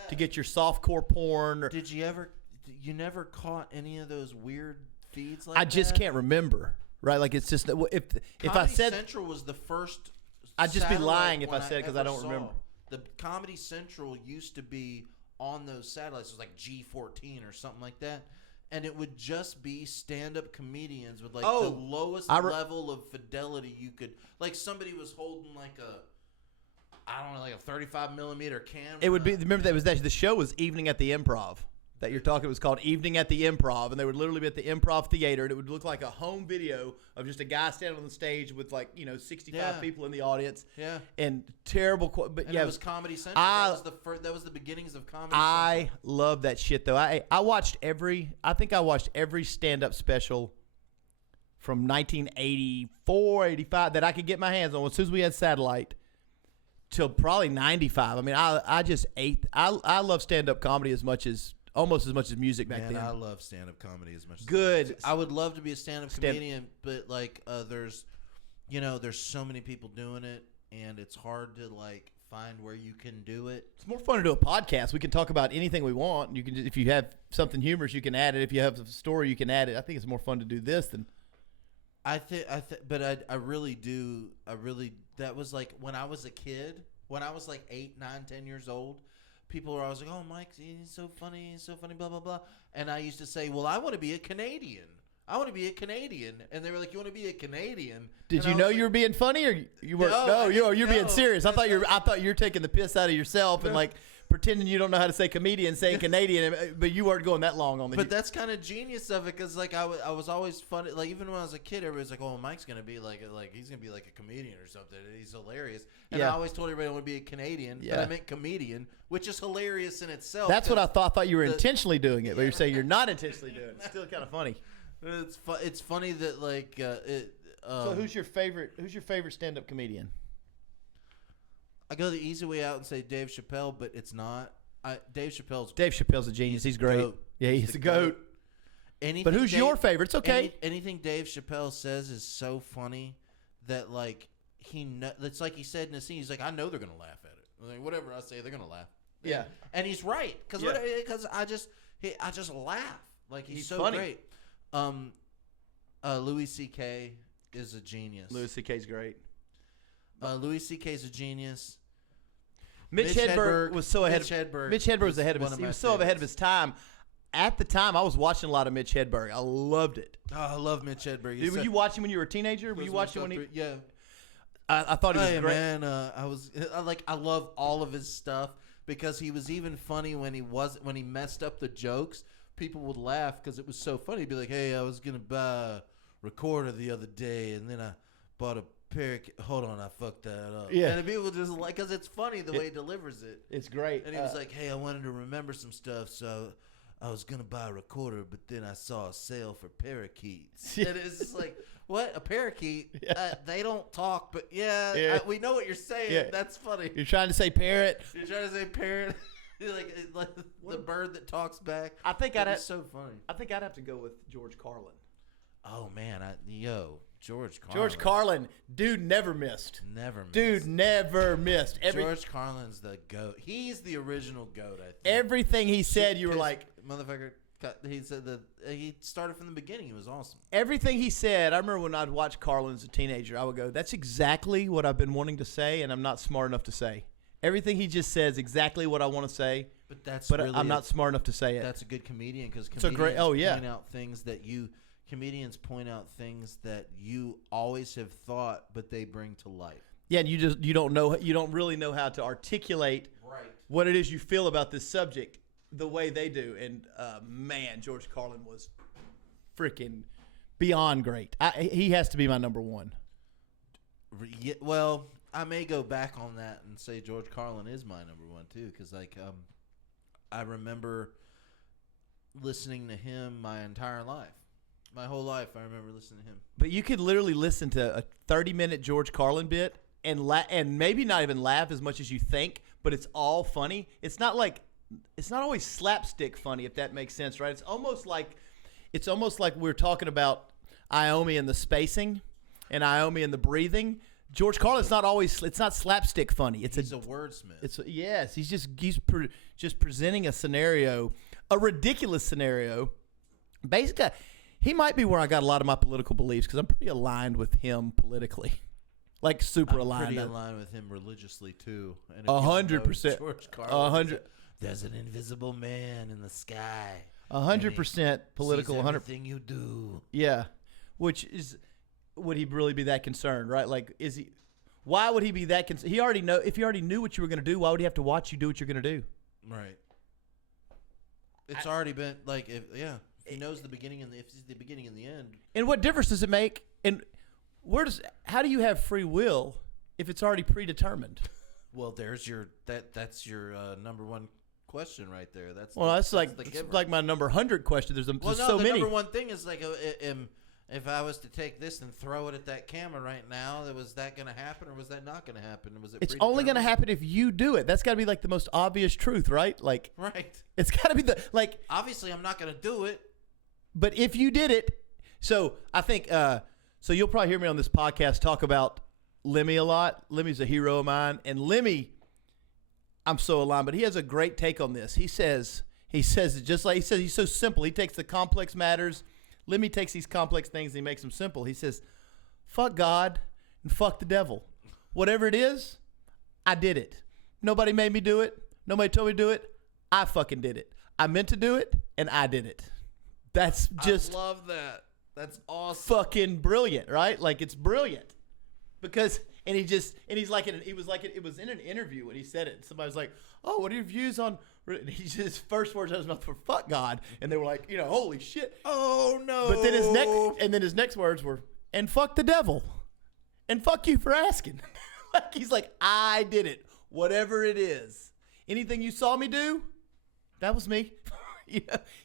to get your softcore porn. Did you never caught any of those weird feeds I just can't remember. Right, it's just if I said Central was the first, I'd just be lying if I said because I don't remember. The Comedy Central used to be on those satellites. It was G14 or something like that. and it would just be stand-up comedians with like Oh, the lowest level of fidelity you could. Like somebody was holding like like a 35 millimeter camera. It would be. Remember that was the show was Evening at the Improv. That you're talking, it was called Evening at the Improv, and they would literally be at the Improv Theater, and it would look like a home video of just a guy standing on the stage with 65 people in the audience. Yeah. And terrible, but and yeah, it was Comedy Central. That was the beginnings of Comedy Central. I love that shit though. I watched every stand-up special from 1984, 85 that I could get my hands on as soon as we had satellite till probably 95. I mean, I love stand-up comedy almost as much as music back then. I love stand-up comedy as much as good. I would love to be a stand-up comedian, but there's so many people doing it, and it's hard to find where you can do it. It's more fun to do a podcast. We can talk about anything we want. You can, if you have something humorous, you can add it. If you have a story, you can add it. I think it's more fun to do this than. But I really do. That was like when I was a kid, when I was 8, 9, 10 years old. People were always like, "Oh, Mike, he's so funny, blah blah blah." And I used to say, "Well, I want to be a Canadian. And they were like, "You want to be a Canadian?" Did you know you were being funny, or you were? No, you're being serious. I thought you were taking the piss out of yourself and pretending you don't know how to say comedian, saying Canadian, but you weren't going that long on the. But that's kind of genius of it, because I was always funny. Even when I was a kid, everybody's like, "Oh, Mike's gonna be he's gonna be like a comedian or something. He's hilarious." And I always told everybody I want to be a Canadian, but I meant comedian, which is hilarious in itself. That's what I thought. I thought you were intentionally doing it, but you're saying you're not intentionally doing it. It's still kind of funny. It's funny that so who's your favorite stand-up comedian? I go the easy way out and say Dave Chappelle, but it's not. Dave Chappelle's a genius. He's great. Goat. Yeah, he's the goat. But who's your favorite? It's okay. Anything Dave Chappelle says is so funny that it's like he said in the scene. He's like, I know they're gonna laugh at it. Whatever I say, they're gonna laugh. Yeah, and he's right because I just laugh. He's so funny. Great. Louis C.K. is a genius. Louis C.K.'s great. Louis C.K.'s a genius. Mitch Hedberg was so ahead. Mitch Hedberg was ahead of his. He was so ahead of his time. At the time, I was watching a lot of Mitch Hedberg. I loved it. Oh, I love Mitch Hedberg. Were you watching when you were a teenager? Were you watching when he? Yeah. I thought he was great. Man, I love all of his stuff because he was even funny when he messed up the jokes. People would laugh because it was so funny. He'd be like, "Hey, I was gonna buy a recorder the other day, and then I bought a hold on, I fucked that up." Yeah, and people just because it's funny the way he delivers it. It's great. And he was like, "Hey, I wanted to remember some stuff, so I was gonna buy a recorder, but then I saw a sale for parakeets." And it's just like, what, a parakeet? Yeah. They don't talk, but we know what you're saying. Yeah. That's funny. You're trying to say parrot. You're trying to say parrot. like the bird that talks back. I think so funny. I think I'd have to go with George Carlin. Oh man, George Carlin. George Carlin, dude, never missed. George Carlin's the GOAT. He's the original GOAT. I think everything he said, you were like, motherfucker. He said that he started from the beginning. He was awesome. Everything he said, I remember when I'd watch Carlin as a teenager, I would go, "That's exactly what I've been wanting to say, and I'm not smart enough to say." Everything he just says exactly what I want to say, but really I'm not smart enough to say it. That's a good comedian because comedians point out things that you always have thought, but they bring to light. Yeah, and you don't really know how to articulate what it is you feel about this subject the way they do. And man, George Carlin was freaking beyond great. He has to be my number one. Yeah, well, I may go back on that and say George Carlin is my number one too, because I remember listening to him my entire life. My whole life, I remember listening to him. But you could literally listen to a 30-minute George Carlin bit and maybe not even laugh as much as you think, but it's all funny. It's not always slapstick funny, if that makes sense, right? It's almost like we're talking about Iommi and the spacing and Iommi and the breathing. George Carlin's it's not slapstick funny. He's a wordsmith. He's just presenting a scenario, a ridiculous scenario. Basically, he might be where I got a lot of my political beliefs because I'm pretty aligned with him politically, super aligned. Pretty aligned with him religiously too. 100%. George Carlin. 100. There's an invisible man in the sky. 100% political. 100 everything you do. Yeah, which is, would he really be that concerned, right? Like, is he? Why would he be that concerned? He already know. If he already knew what you were going to do, why would he have to watch you do what you're going to do? Right. It's already been like, if he knows the beginning and if it's the beginning and the end. And what difference does it make? And how do you have free will if it's already predetermined? Well, there's that's your number one question right there. That's like my number 100 question. There's so the many. Number one thing is like, if I was to take this and throw it at that camera right now, was that going to happen or was that not going to happen? It's only going to happen if you do it. That's got to be like the most obvious truth, right? Like, right. It's got to be obviously I'm not going to do it. But if you did it, so I think, so you'll probably hear me on this podcast talk about Lemmy a lot. Lemmy's a hero of mine. And Lemmy, I'm so aligned, but he has a great take on this. He says it just like he says, he's so simple. He takes the complex matters. Lemmy takes these complex things and he makes them simple. He says, fuck God and fuck the devil. Whatever it is, I did it. Nobody made me do it. Nobody told me to do it. I fucking did it. I meant to do it and I did it. That's just, I love that. That's awesome. Fucking brilliant, right? Like, it's brilliant. Because, it was in an interview when he said it. Somebody was like, oh, what are your views on, his first words out of his mouth were, fuck God. And they were like, holy shit. Oh, no. But then his next words were, and fuck the devil. And fuck you for asking. Like, he's like, I did it. Whatever it is. Anything you saw me do, that was me.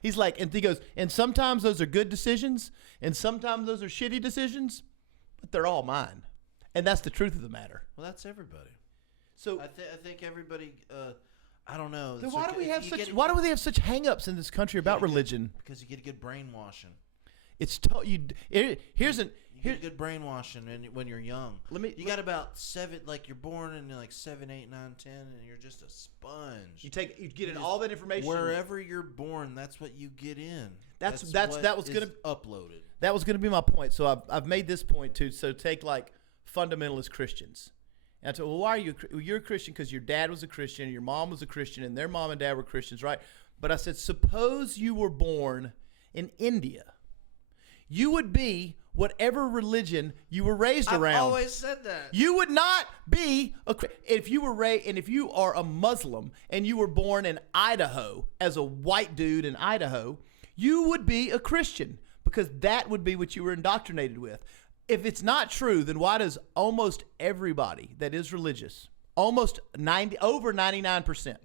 He's like, and he goes, and sometimes those are good decisions, and sometimes those are shitty decisions, but they're all mine. And that's the truth of the matter. Well, that's everybody. So I think everybody, I don't know. Then why do we have such hang-ups in this country about religion? Because you get a good brainwashing. You get good brainwashing when you're young. You got about 7, like you're born in like 7, 8, 9, 10, and you're just a sponge. You get in all that information. Wherever you're born, that's what you get in. That was gonna uploaded. That was gonna be my point. So I've made this point too. So take like fundamentalist Christians. And I said, well, why are you? You're a Christian because your dad was a Christian, and your mom was a Christian, and their mom and dad were Christians, right? But I said, suppose you were born in India. You would be whatever religion you were raised around. I've always said that. You would not be if you were and if you are a Muslim and you were born in Idaho as a white dude in Idaho, you would be a Christian because that would be what you were indoctrinated with. If it's not true, then why does almost everybody that is religious, over 99%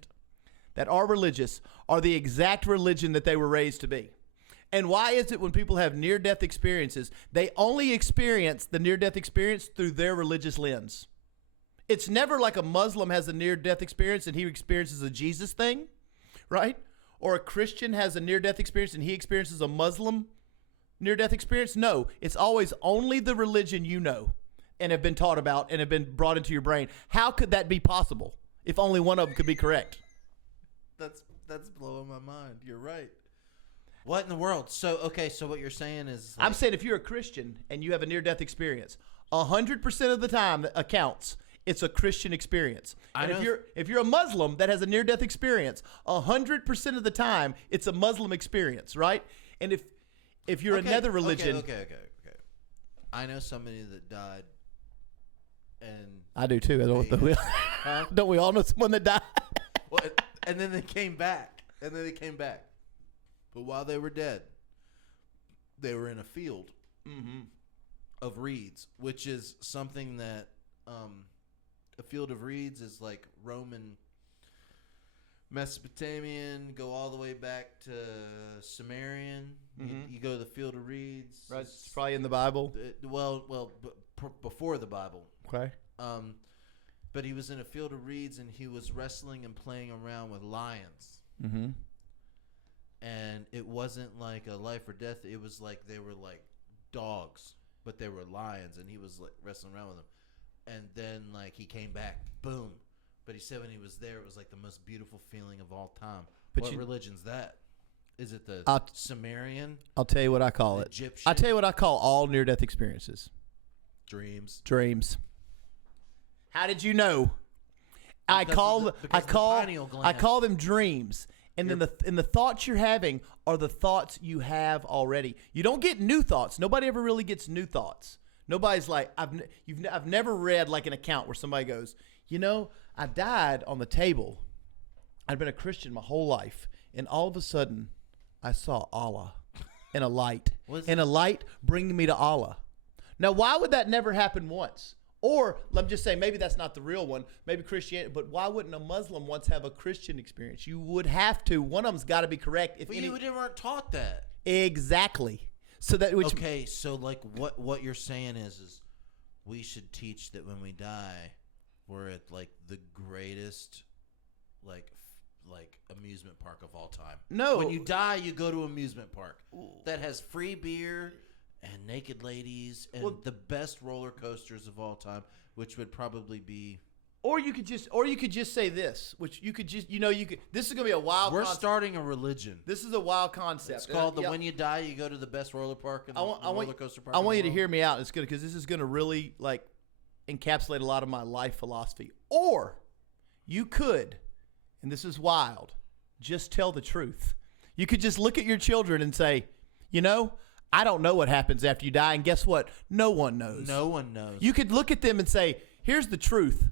that are religious, are the exact religion that they were raised to be? And why is it when people have near-death experiences, they only experience the near-death experience through their religious lens? It's never like a Muslim has a near-death experience and he experiences a Jesus thing, right? Or a Christian has a near-death experience and he experiences a Muslim near-death experience. No, it's always only the religion you know and have been taught about and have been brought into your brain. How could that be possible if only one of them could be correct? That's blowing my mind. You're right. What in the world? So what you're saying is... I'm saying if you're a Christian and you have a near-death experience, 100% of the time that accounts, it's a Christian experience. And if you're a Muslim that has a near-death experience, 100% of the time, it's a Muslim experience, right? And if you're another religion... Okay. I know somebody that died, and... I do too. Don't we all know someone that died? Well, and then they came back. But while they were dead, they were in a field of reeds, which is something that a field of reeds is like Roman, Mesopotamian, go all the way back to Sumerian. You go to the field of reeds. Right, it's probably in the Bible. Before the Bible. Okay. But he was in a field of reeds and he was wrestling and playing around with lions. Mm-hmm. And it wasn't like a life or death. It was like they were like dogs, but they were lions, and he was like wrestling around with them. And then like he came back, boom. But he said when he was there, it was like the most beautiful feeling of all time. But what religion's that? Is it the Sumerian? I'll tell you what I call it. Egyptian? I'll tell you what I call all near-death experiences. Dreams. How did you know? I call them dreams. And then the thoughts you're having are the thoughts you have already. You don't get new thoughts. Nobody ever really gets new thoughts. Nobody's like, I've never read like an account where somebody goes, I died on the table. I'd been a Christian my whole life, and all of a sudden, I saw Allah in a light, a light bringing me to Allah. Now, why would that never happen once? Or let me just say, maybe that's not the real one.Maybe Christianity, but why wouldn't a Muslim once have a Christian experience? You would have to. One of them's got to be correct. You weren't taught that. Exactly. So okay. So like, what you're saying is we should teach that when we die, we're at like the greatest, like amusement park of all time. No. When you die, you go to amusement park that has free beer and naked ladies and the best roller coasters of all time, which would probably be. Or you could just say this, which you could just, this is going to be a wild We're concept. starting a religion. This is a wild concept. It's called when you die, you go to the best roller park and roller coaster park. I want you to hear me out. It's good because this is going to really like encapsulate a lot of my life philosophy. Or you could, and this is wild, just tell the truth. You could just look at your children and say, I don't know what happens after you die, and guess what? No one knows. No one knows. You could look at them and say, here's the truth.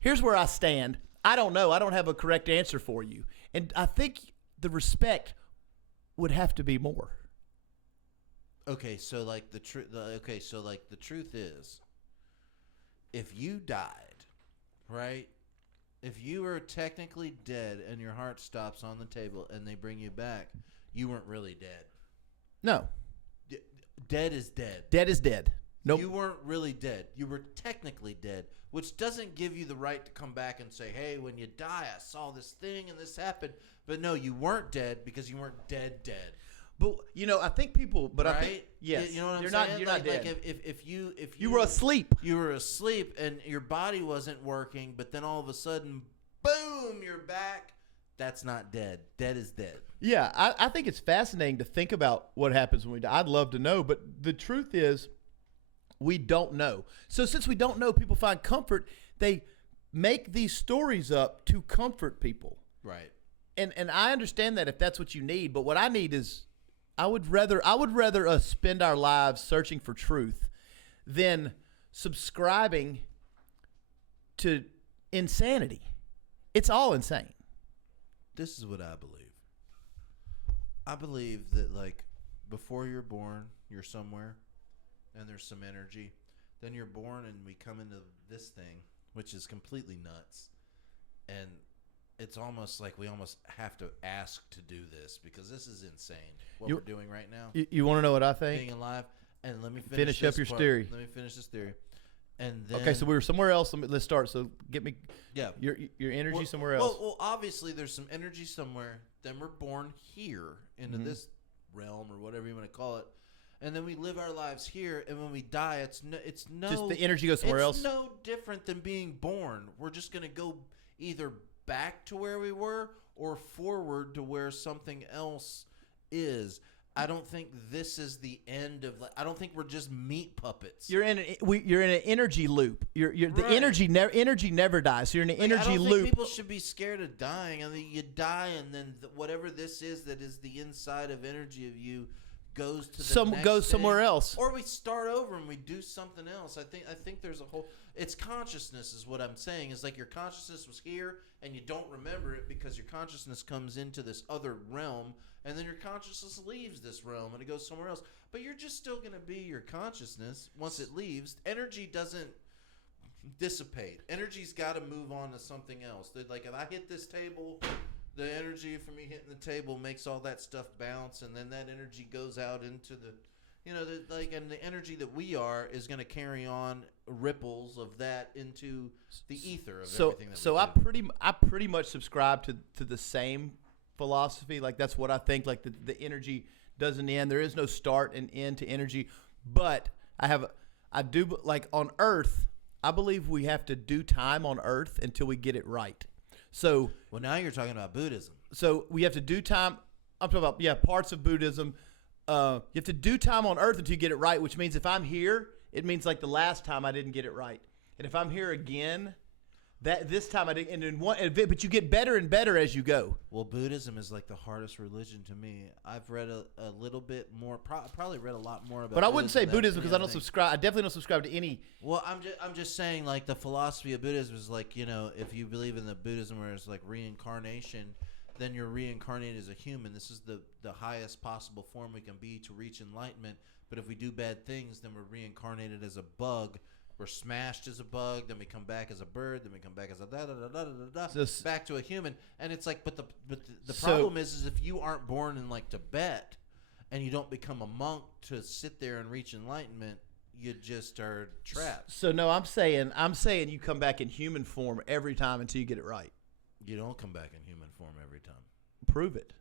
Here's where I stand. I don't know. I don't have a correct answer for you. And I think the respect would have to be more. Okay, so like the truth is, if you died, right? If you were technically dead and your heart stops on the table and they bring you back, you weren't really dead. No. Dead is dead. Dead is dead. Nope. You weren't really dead. You were technically dead, which doesn't give you the right to come back and say, hey, when you die, I saw this thing and this happened. But no, you weren't dead because you weren't dead. But, I think people, but right? I think, yes. You know what I'm saying? You're not dead. Like if you were asleep. You were asleep and your body wasn't working, but then all of a sudden, boom, you're back. That's not dead. Dead is dead. Yeah, I think it's fascinating to think about what happens when we die. I'd love to know, but the truth is we don't know. So since we don't know, people find comfort. They make these stories up to comfort people. Right. And I understand that if that's what you need, but what I need is I would rather us spend our lives searching for truth than subscribing to insanity. It's all insane. This is what I believe. I believe that, like, before you're born, you're somewhere, and there's some energy. Then you're born, and we come into this thing, which is completely nuts. And it's almost like we almost have to ask to do this because this is insane, what we're doing right now. You want to know what I think? Being alive. And let me finish up your theory. Let me finish this theory. And then, okay, so we were somewhere else. Let's start. So get me your energy well, somewhere else. Well, obviously there's some energy somewhere. Then we're born here into this realm or whatever you want to call it, and then we live our lives here. And when we die, it's no just the energy goes somewhere else. It's no different than being born. We're just gonna go either back to where we were or forward to where something else is. I don't think this is the end of. I don't think we're just meat puppets. You're in an energy loop. The right. energy never dies. So you're in an energy loop. I don't think people should be scared of dying. I mean, you die, and then whatever this is that is the inside of energy of you goes to the next goes thing. somewhere else, or we start over and we do something else. I think there's a whole. It's consciousness is what I'm saying. Is like your consciousness was here and you don't remember it because your consciousness comes into this other realm. And then your consciousness leaves this realm and it goes somewhere else. But you're just still going to be your consciousness once it leaves. Energy doesn't dissipate. Energy's got to move on to something else. Like if I hit this table, the energy from me hitting the table makes all that stuff bounce. And then that energy goes out into the, and the energy that we are is going to carry on ripples of that into the ether of everything that we do. I pretty much subscribe to the same philosophy. Like that's what I think. Like the energy doesn't end. There is no start and end to energy. But I do like on Earth. I believe we have to do time on Earth until we get it right. So now you're talking about Buddhism. So we have to do time. I'm talking about parts of Buddhism. You have to do time on Earth until you get it right. Which means if I'm here, it means like the last time I didn't get it right. And if I'm here again, That this time I did, and in one, but you get better and better as you go. Well, Buddhism is like the hardest religion to me. I've read a little bit more, probably read a lot more about. But I wouldn't say Buddhism because I don't subscribe. I definitely don't subscribe to any. Well, I'm just saying, like, the philosophy of Buddhism is like, you know, if you believe in the Buddhism where it's like reincarnation, then you're reincarnated as a human. This is the highest possible form we can be to reach enlightenment. But if we do bad things, then we're reincarnated as a bug. We're smashed as a bug, then we come back as a bird, then we come back as a back to a human. And it's like, but the problem is if you aren't born in like Tibet and you don't become a monk to sit there and reach enlightenment, you just are trapped. So no, I'm saying you come back in human form every time until you get it right. You don't come back in human form every time. Prove it.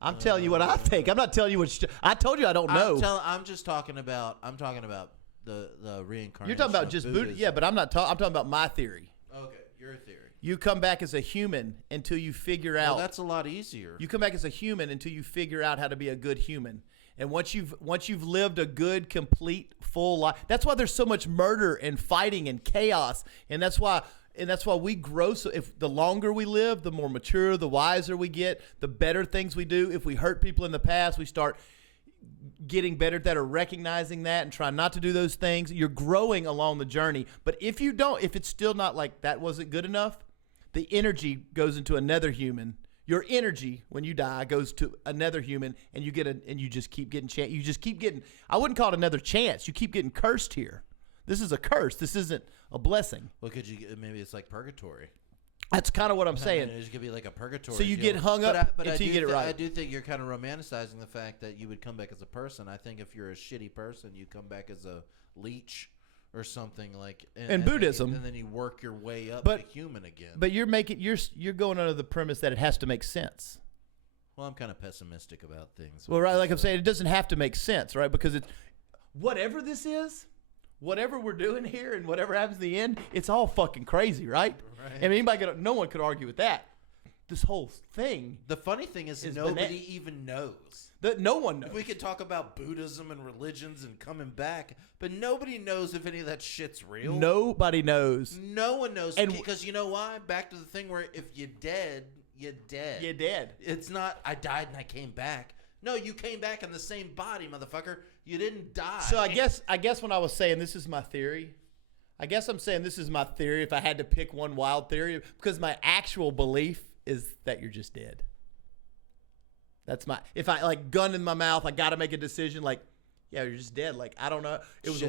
I'm telling you what I think. I'm not telling you what I told you. I don't know. I'm just talking about. I'm talking about the reincarnation. You're talking about just Buddhism. Yeah, but I'm not. I'm talking about my theory. Okay, your theory. You come back as a human until you figure out. Well, that's a lot easier. You come back as a human until you figure out how to be a good human. And once you've lived a good, complete, full life, that's why there's so much murder and fighting and chaos. And that's why we grow. So if the longer we live, the more mature, the wiser we get, the better things we do. If we hurt people in the past, we start getting better at that or recognizing that and trying not to do those things. You're growing along the journey. But if it's still not like that wasn't good enough, the energy goes into another human. Your energy when you die goes to another human, and you just keep getting chance. You just keep getting. I wouldn't call it another chance. You keep getting cursed here. This is a curse. This isn't a blessing. Well, maybe it's like purgatory. That's kind of what I'm saying. It could be like a purgatory. So you get hung up until you get it right. I do think you're kind of romanticizing the fact that you would come back as a person. I think if you're a shitty person, you come back as a leech or something like. In Buddhism, and then you work your way up to human again. But you're going under the premise that it has to make sense. Well, I'm kind of pessimistic about things. Well, right, like I'm saying, it doesn't have to make sense, right? Because it's whatever this is. Whatever we're doing here and whatever happens in the end, it's all fucking crazy, right? Right. And no one could argue with that. This whole thing. The funny thing is nobody even knows. No one knows. We could talk about Buddhism and religions and coming back, but nobody knows if any of that shit's real. Nobody knows. No one knows. Because you know why? Back to the thing where if you're dead, you're dead. You're dead. It's not, I died and I came back. No, you came back in the same body, motherfucker. You didn't die. So I guess when I was saying this is my theory, I guess I'm saying this is my theory if I had to pick one wild theory, because my actual belief is that you're just dead. That's if I like gun in my mouth, I got to make a decision like, yeah, you're just dead. Like, I don't know. It was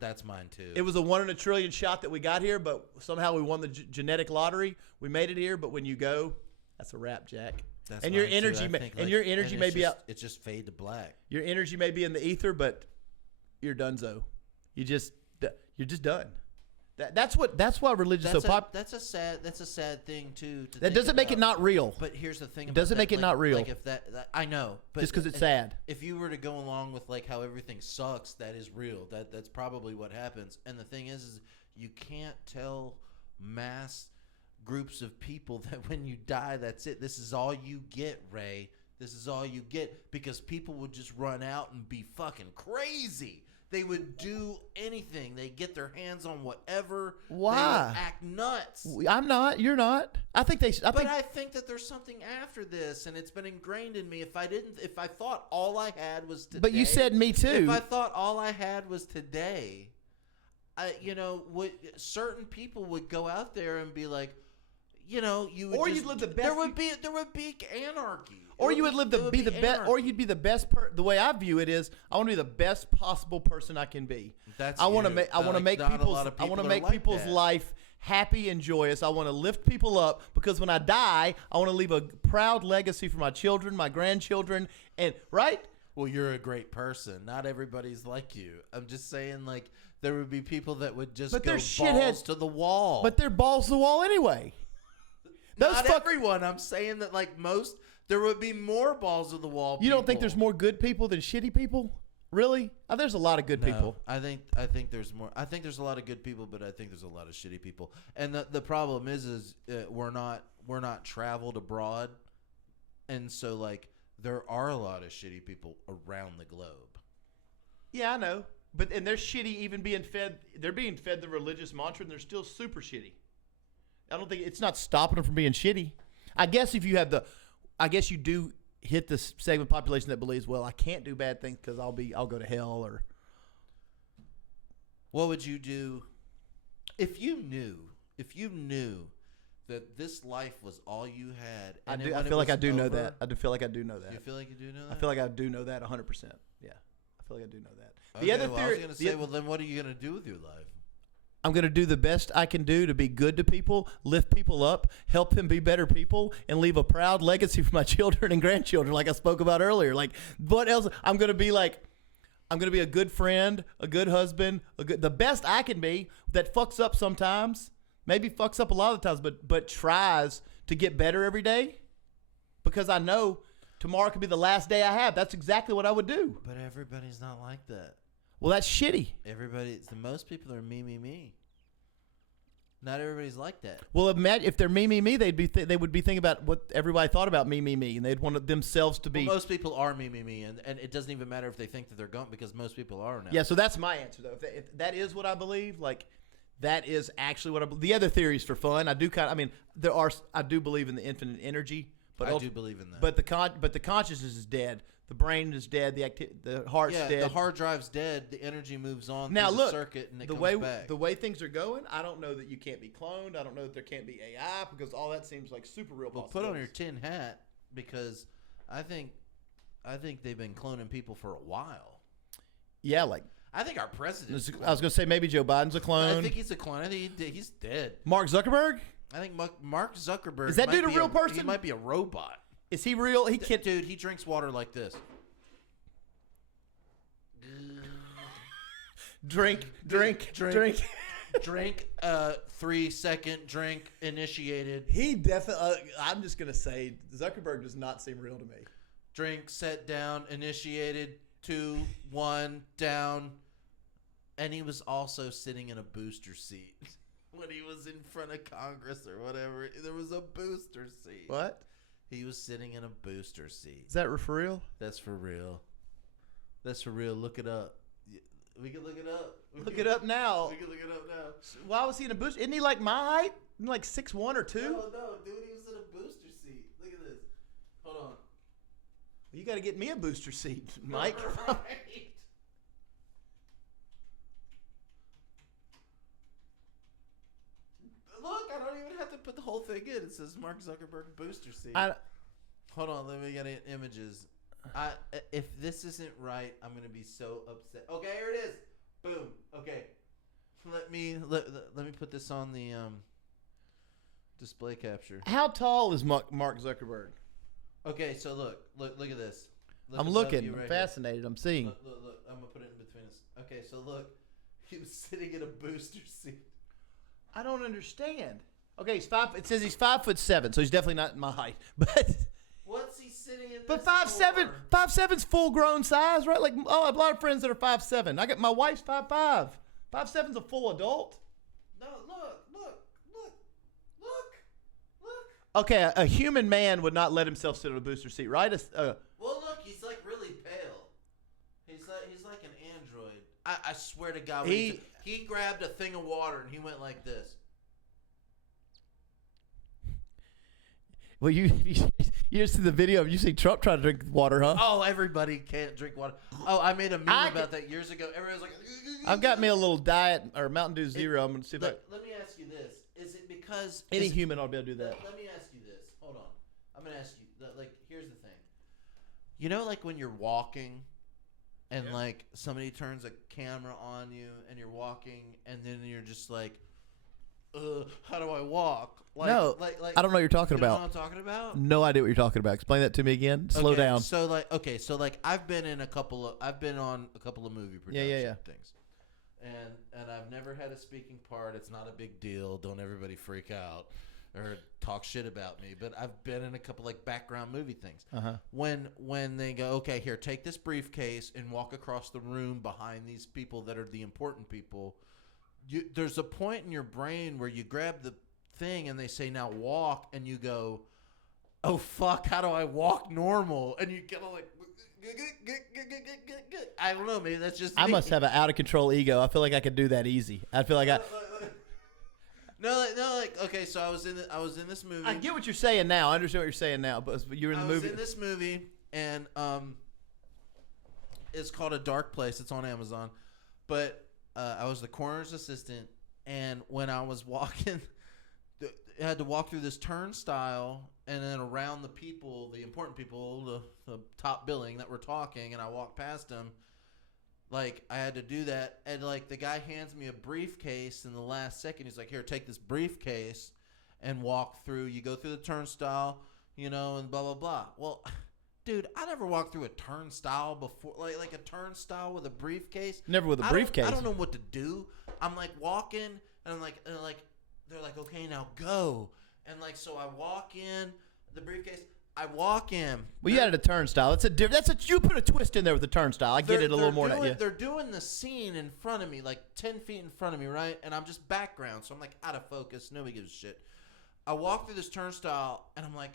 that's mine too. It was a 1 in a trillion shot that we got here, but somehow we won the genetic lottery. We made it here, but when you go, that's a wrap, Jack. That's and your energy, your energy may be out. It's just fade to black. Your energy may be in the ether, but you're donezo. You're just done. That's why religion's so popular. That's a sad thing too. That doesn't make it not real. But here's the thing. It doesn't make it not real. Like if that I know, but just because it's sad. If you were to go along with like how everything sucks, that is real. That's probably what happens. And the thing is you can't tell mass groups of people that when you die, that's it. This is all you get, Ray. This is all you get, because people would just run out and be fucking crazy. They would do anything. They get their hands on whatever. Why? They would act nuts. I'm not. You're not. I think that there's something after this, and it's been ingrained in me. If I thought all I had was today. But you said me too. If I thought all I had was today, certain people would go out there and be like, you'd live the best. There would be anarchy. Or you would be the best. Or you'd be the best. The way I view it is, I want to be the best possible person I can be. I want to make people's life happy and joyous. I want to lift people up, because when I die, I want to leave a proud legacy for my children, my grandchildren, and right. Well, you're a great person. Not everybody's like you. I'm just saying, like, there would be people that would just go balls to the wall. But they're balls to the wall anyway. Not everyone. I'm saying that, like, there would be more balls to the wall. You don't think there's more good people than shitty people? Really? There's a lot of good people. I think there's more. I think there's a lot of good people, but I think there's a lot of shitty people. And the problem is we're not traveled abroad, and so like there are a lot of shitty people around the globe. Yeah, I know. And they're shitty even being fed. They're being fed the religious mantra, and they're still super shitty. I don't think it's not stopping them from being shitty. I guess if you have I guess you do hit this segment population that believes, well, I can't do bad things because I'll go to hell or. What would you do if you knew that this life was all you had? And I feel like I do know that. I do feel like I do know that. You feel like you do know that? I feel like I do know that 100%. Yeah, I feel like I do know that. The other theory. I was going to say, well, then what are you going to do with your life? I'm going to do the best I can do to be good to people, lift people up, help them be better people, and leave a proud legacy for my children and grandchildren, like I spoke about earlier. Like, what else? I'm going to be a good friend, a good husband, the best I can be that fucks up sometimes, maybe fucks up a lot of the times, but tries to get better every day because I know tomorrow could be the last day I have. That's exactly what I would do. But everybody's not like that. Well, that's shitty. Most people are me. Not everybody's like that. Well, imagine if they're me, they would be thinking about what everybody thought about me, and they'd want themselves to be. Well, most people are me, and it doesn't even matter if they think that they're going because most people are now. Yeah, so that's my answer though. If that is what I believe, like that is actually what I believe. The other theories for fun, I do believe in the infinite energy, but I do believe in that. But the consciousness is dead. The brain is dead. The heart's dead. The hard drive's dead. The energy moves on now, through look, the circuit and it comes back. The way things are going, I don't know that you can't be cloned. I don't know that there can't be AI because all that seems like super real. Well, put on your tin hat because I think they've been cloning people for a while. Yeah, like I think our president. I was going to say maybe Joe Biden's a clone. I think he's a clone. I think he's dead. Mark Zuckerberg? I think Mark Zuckerberg. Is that dude a real person? He might be a robot. Is he real? He can't. Dude, he drinks water like this. Drink. 3-second drink initiated. He definitely. I'm just gonna say Zuckerberg does not seem real to me. Drink set down initiated 2, 1 down, and he was also sitting in a booster seat when he was in front of Congress or whatever. There was a booster seat. What? He was sitting in a booster seat. Is that for real? That's for real. That's for real. Look it up. We can look it up. Look it up now. We can look it up now. Why was he in a booster? Isn't he like my height? Like 6'1" or 2"? No, dude, he was in a booster seat. Look at this. Hold on. Well, you got to get me a booster seat, Mike. Right. Look, I don't even have to put the whole thing in. It says Mark Zuckerberg booster seat. Hold on, let me get images. If this isn't right, I'm gonna be so upset. Okay, here it is. Boom. Okay, let me put this on the display capture. How tall is Mark Zuckerberg? Okay, so look at this. I'm looking. I'm fascinated. I'm seeing. Look. I'm gonna put it in between us. Okay, so look, he was sitting in a booster seat. I don't understand. Okay, it says he's 5'7", so he's definitely not my height. But what's he sitting in? But 5'7", 5'7's full grown size, right? Like, I have a lot of friends that are 5'7". I got my wife's 5'5". 5'7's a full adult. No, look. Okay, a human man would not let himself sit in a booster seat, right? Well, look, he's like really pale. He's like an android. I swear to God, he grabbed a thing of water and he went like this. Well, you see the video of you see Trump trying to drink water, huh? Oh, everybody can't drink water. Oh, I made a meme about that years ago. Everyone's like, I've got me a little diet or Mountain Dew Zero. I'm gonna see if let me ask you this: is it because any human ought to be able to do that? Let me ask you this. Hold on. I'm gonna ask you. Like, here's the thing. You know, like when you're walking, and like somebody turns a camera on you, and you're walking, and then you're just like, how do I walk? Like, no, like I don't know what you're talking about. You know what I'm talking about? No idea what you're talking about. Explain that to me again. Slow down. So like I've been on a couple of movie production things. And I've never had a speaking part. It's not a big deal. Don't everybody freak out or talk shit about me. But I've been in a couple like background movie things. Uh-huh. When they go, okay, here, take this briefcase and walk across the room behind these people that are the important people. There's a point in your brain where you grab the thing and they say, now walk, and you go, oh fuck, how do I walk normal? And you get all like, I don't know, maybe that's just me. I must have an out of control ego. I feel like I could do that easy. I feel like Okay, so I was in this movie. I get what you're saying now. I understand what you're saying now, but you're in the movie. I was in this movie, and it's called A Dark Place. It's on Amazon, but I was the coroner's assistant, and when I was walking, I had to walk through this turnstile, and then around the people, the important people, the top billing that were talking, and I walked past them. Like, I had to do that, and, like, the guy hands me a briefcase in the last second. He's like, here, take this briefcase and walk through. You go through the turnstile, and blah, blah, blah. Well, dude, I never walked through a turnstile before, like a turnstile with a briefcase. Never with a briefcase. I don't know what to do. I'm, like, walking, and I'm like, they're like, okay, now go. And, like, so I walk in, the briefcase. I walk in. Well, you added a turnstile. You put a twist in there with the turnstile. I get it a little more. They're doing the scene in front of me, like 10 feet in front of me, right? And I'm just background, so I'm like out of focus. Nobody gives a shit. I walk through this turnstile, and I'm like,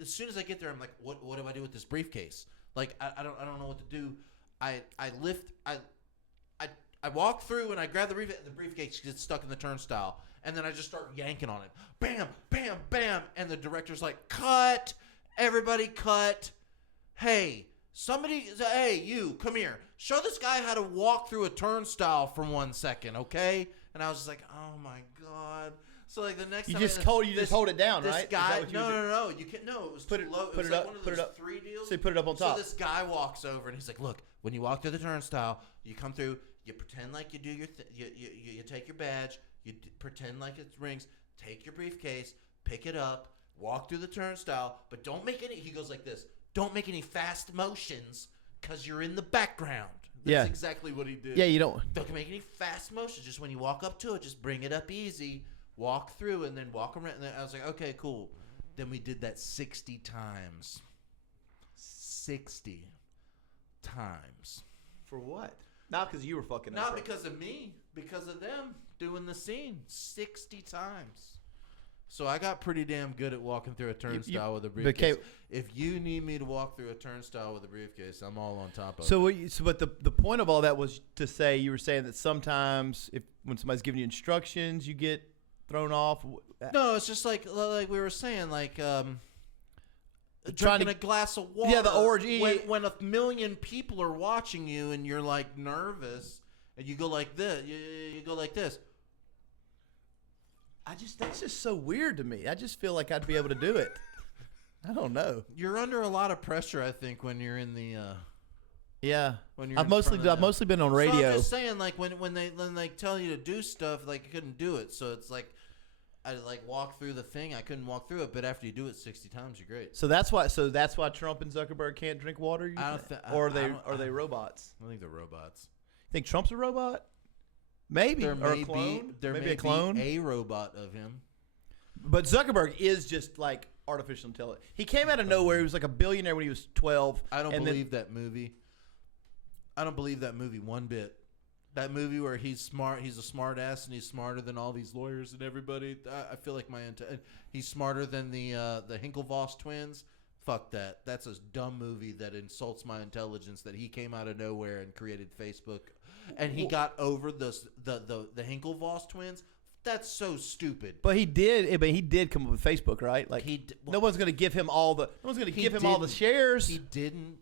as soon as I get there, I'm like, what do I do with this briefcase? Like, I don't know what to do. I walk through, and I grab the briefcase, and the briefcase gets stuck in the turnstile. And then I just start yanking on it. Bam, bam, bam. And the director's like, cut. Everybody cut. Hey, you, come here. Show this guy how to walk through a turnstile for 1 second, okay? And I was just like, oh, my God. So, like, the next time. You just hold it down, right? This guy, no. You can't, no, it was too low. It was like one of those 3 deals. So you put it up on top. So this guy walks over, and he's like, look, when you walk through the turnstile, you come through, you pretend like you do your you take your badge. You pretend like it rings. Take your briefcase, pick it up, walk through the turnstile, but don't make any. He goes like this. Don't make any fast motions because you're in the background. That's exactly what he did. Yeah, you don't make any fast motions. Just when you walk up to it, just bring it up easy. Walk through and then walk around. And then I was like, okay, cool. Then we did that 60 times. 60 times. For what? Not because you were fucking up. Not because of me. Because of them doing the scene 60 times. So I got pretty damn good at walking through a turnstile with a briefcase. If you need me to walk through a turnstile with a briefcase, I'm all on top of it. But the point of all that was to say, you were saying that sometimes when somebody's giving you instructions, you get thrown off. No, it's just like we were saying, like drinking a glass of water. Yeah, the orgy. When 1 million people are watching you and you're like nervous. And you go like this. You go like this. That's just so weird to me. I just feel like I'd be able to do it. I don't know. You're under a lot of pressure, I think, when you're in the. Yeah. When you're I've mostly been on radio. So I'm just saying, like when they tell you to do stuff, like you couldn't do it. So it's like I like walk through the thing. I couldn't walk through it, but after you do it 60 times, you're great. So that's why Trump and Zuckerberg can't drink water. Or are they robots? I think they're robots. Think Trump's a robot? Maybe. There or may a clone? There maybe may a clone? be a robot of him. But Zuckerberg is just like artificial intelligence. He came out of nowhere. He was like a billionaire when he was 12. I don't believe that movie. I don't believe that movie one bit. That movie where he's smart, he's a smart ass, and he's smarter than all these lawyers and everybody. I feel like he's smarter than the Hinklevoss twins. Fuck that. That's a dumb movie that insults my intelligence. That he came out of nowhere and created Facebook, and he got over the Hinklevoss twins. That's so stupid. But he did come up with Facebook, right? Like no one's going to give him all the shares. He didn't.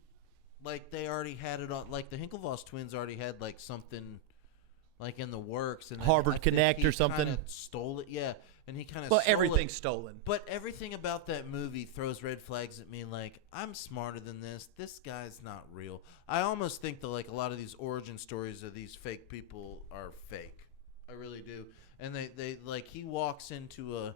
Like they already had it on. Like the Hinklevoss twins already had like something, like in the works. And Harvard Connect or something. Stole it, yeah. And he kind of everything's stolen. But everything about that movie throws red flags at me. Like I'm smarter than this. This guy's not real. I almost think that like a lot of these origin stories of these fake people are fake. I really do. And they like he walks into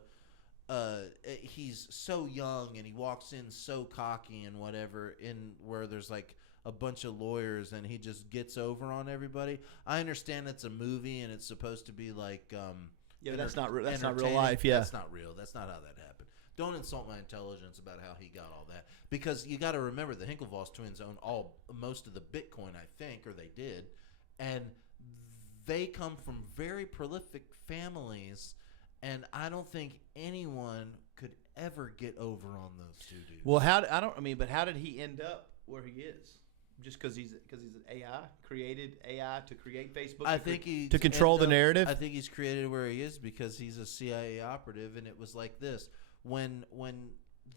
he's so young and he walks in so cocky and whatever in where there's like a bunch of lawyers and he just gets over on everybody. I understand it's a movie and it's supposed to be like that's not real life. Yeah, that's not real. That's not how that happened. Don't insult my intelligence about how he got all that, because you got to remember the Hinklevoss twins own most of the Bitcoin, I think, or they did, and they come from very prolific families. And I don't think anyone could ever get over on those two dudes. Well, how did he end up where he is? just because he's AI created AI to create Facebook. I think he to control the narrative. I think he's created where he is because he's a CIA operative, and it was like this when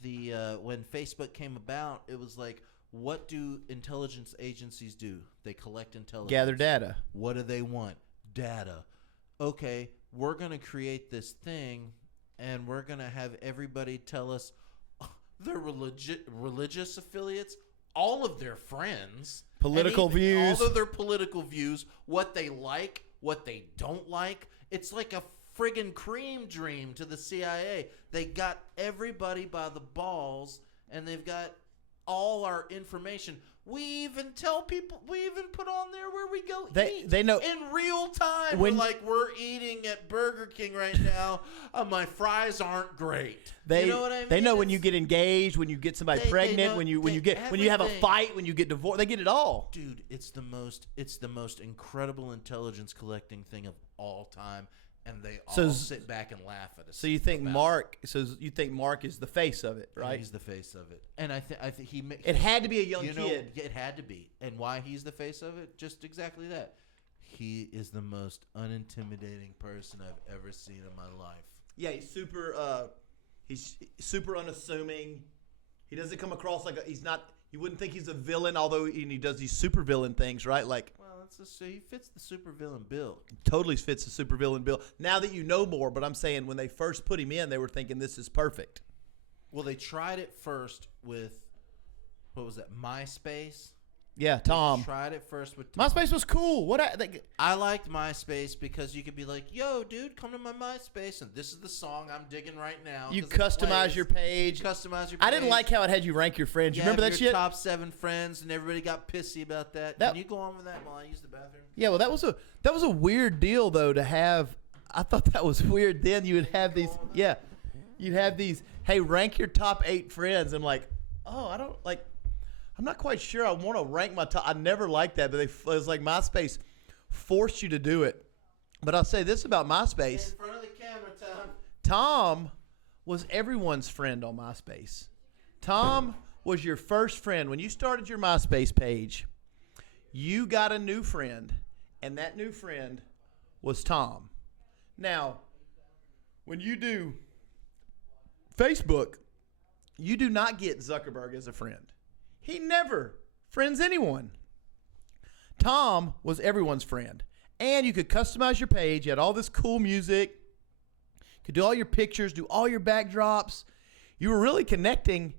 Facebook came about. It was like, what do intelligence agencies do? They collect intelligence, gather data. What do they want? Data. Okay, we're gonna create this thing, and we're gonna have everybody tell us their religious affiliates, all of their friends, political views, all of their political views, what they like, what they don't like. It's like a friggin' cream dream to the CIA. They got everybody by the balls, and they've got all our information. We even tell people, we even put on there where we go eat. They know in real time. We're eating at Burger King right now. My fries aren't great. You know what I mean? They know when you get engaged, when you get somebody pregnant, when you have a fight, when you get divorced. They get it all. Dude, it's the most incredible intelligence collecting thing of all time. And they all sit back and laugh at us. So you think Mark is the face of it, right? He's the face of it, and I think he. It had to be a young kid. It had to be, and why he's the face of it? Just exactly that. He is the most unintimidating person I've ever seen in my life. Yeah, he's super unassuming. He doesn't come across like he's not. You wouldn't think he's a villain, although he does these super villain things, right? Like. He fits the supervillain bill. Totally fits the supervillain bill. Now that you know more, but I'm saying when they first put him in, they were thinking this is perfect. Well, they tried it first with, what was that, MySpace? Yeah, Tom. They tried it first with Tom. MySpace was cool. I liked MySpace because you could be like, yo, dude, come to my MySpace, and this is the song I'm digging right now. You customize your page. I didn't like how it had you rank your friends. You remember that shit? Top 7 friends, and everybody got pissy about that. Can you go on with that while I use the bathroom? Yeah, well, that was a weird deal, though, to have. I thought that was weird. Then you would have these. Yeah, you'd have these. Hey, rank your top 8 friends. I'm like, oh, I don't like. I'm not quite sure I want to rank my top. I never liked that, but it was like MySpace forced you to do it. But I'll say this about MySpace. In front of the camera, Tom. Tom was everyone's friend on MySpace. Tom was your first friend. When you started your MySpace page, you got a new friend, and that new friend was Tom. Now, when you do Facebook, you do not get Zuckerberg as a friend. He never friends anyone. Tom was everyone's friend. And you could customize your page. You had all this cool music. You could do all your pictures, do all your backdrops. You were really connecting.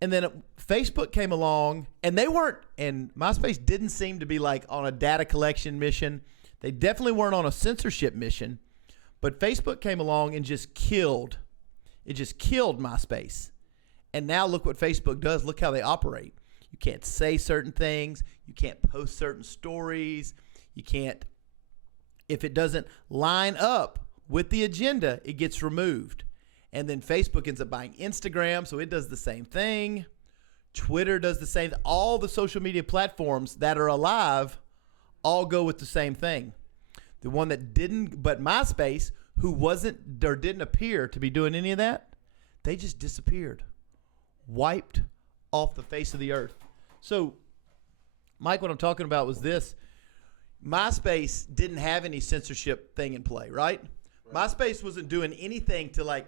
And then Facebook came along, and MySpace didn't seem to be like on a data collection mission. They definitely weren't on a censorship mission. But Facebook came along and just killed. It just killed MySpace. And now look what Facebook does. Look how they operate. You can't say certain things. You can't post certain stories. You can't. If it doesn't line up with the agenda, it gets removed. And then Facebook ends up buying Instagram, so it does the same thing. Twitter does the same. All the social media platforms that are alive all go with the same thing. The one that didn't, but MySpace, who wasn't or didn't appear to be doing any of that, they just disappeared. Wiped off the face of the earth. So, Mike, what I'm talking about was this. MySpace didn't have any censorship thing in play, right? MySpace wasn't doing anything to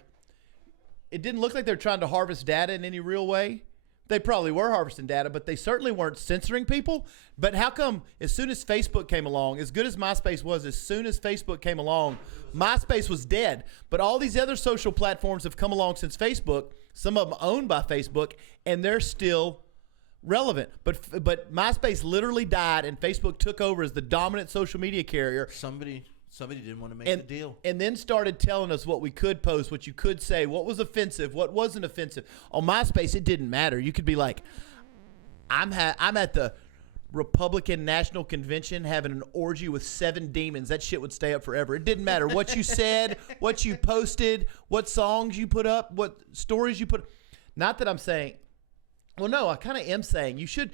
it didn't look like they were trying to harvest data in any real way. They probably were harvesting data, but they certainly weren't censoring people. But how come as soon as Facebook came along, as good as MySpace was, as soon as Facebook came along, MySpace was dead. But all these other social platforms have come along since Facebook, some of them owned by Facebook, and they're still relevant. But MySpace literally died, and Facebook took over as the dominant social media carrier. Somebody didn't want to make the deal. And then started telling us what we could post, what you could say, what was offensive, what wasn't offensive. On MySpace, it didn't matter. You could be like, I'm at the Republican National Convention having an orgy with 7 demons. That shit would stay up forever. It didn't matter what you said, what you posted, what songs you put up, what stories you put. Not that I'm saying, well, no, I kind of am saying you should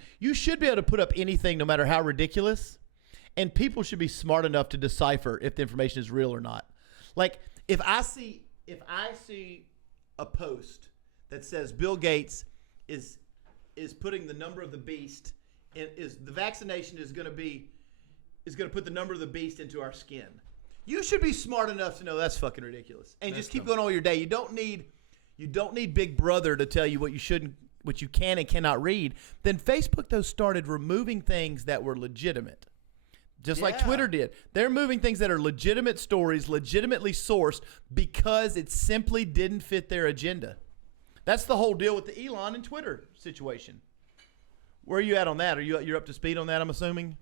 be able to put up anything no matter how ridiculous. And people should be smart enough to decipher if the information is real or not. Like if I see a post that says Bill Gates is putting the number of the beast is the vaccination is going to put the number of the beast into our skin. You should be smart enough to know that's fucking ridiculous, and just keep going all your day. You don't need Big Brother to tell you what you can and cannot read. Then Facebook though started removing things that were legitimate. Just like Twitter did. They're moving things that are legitimate stories, legitimately sourced, because it simply didn't fit their agenda. That's the whole deal with the Elon and Twitter situation. Where are you at on that? You're up to speed on that, I'm assuming?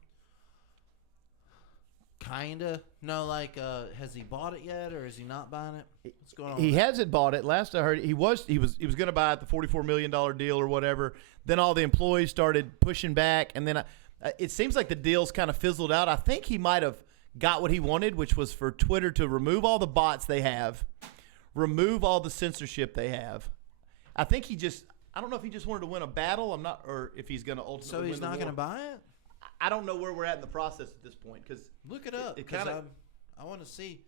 Kinda. No, like, has he bought it yet, or is he not buying it? What's going on? He hasn't bought it. Last I heard, he was going to buy it, the $44 million deal or whatever. Then all the employees started pushing back, and then it seems like the deal's kind of fizzled out. I think he might have got what he wanted, which was for Twitter to remove all the bots they have, remove all the censorship they have. I think I don't know if he just wanted to win a battle. I'm not, or if he's going to ultimately win the war. So he's not going to buy it? I don't know where we're at in the process at this point. Cause look it up. Because I want to see.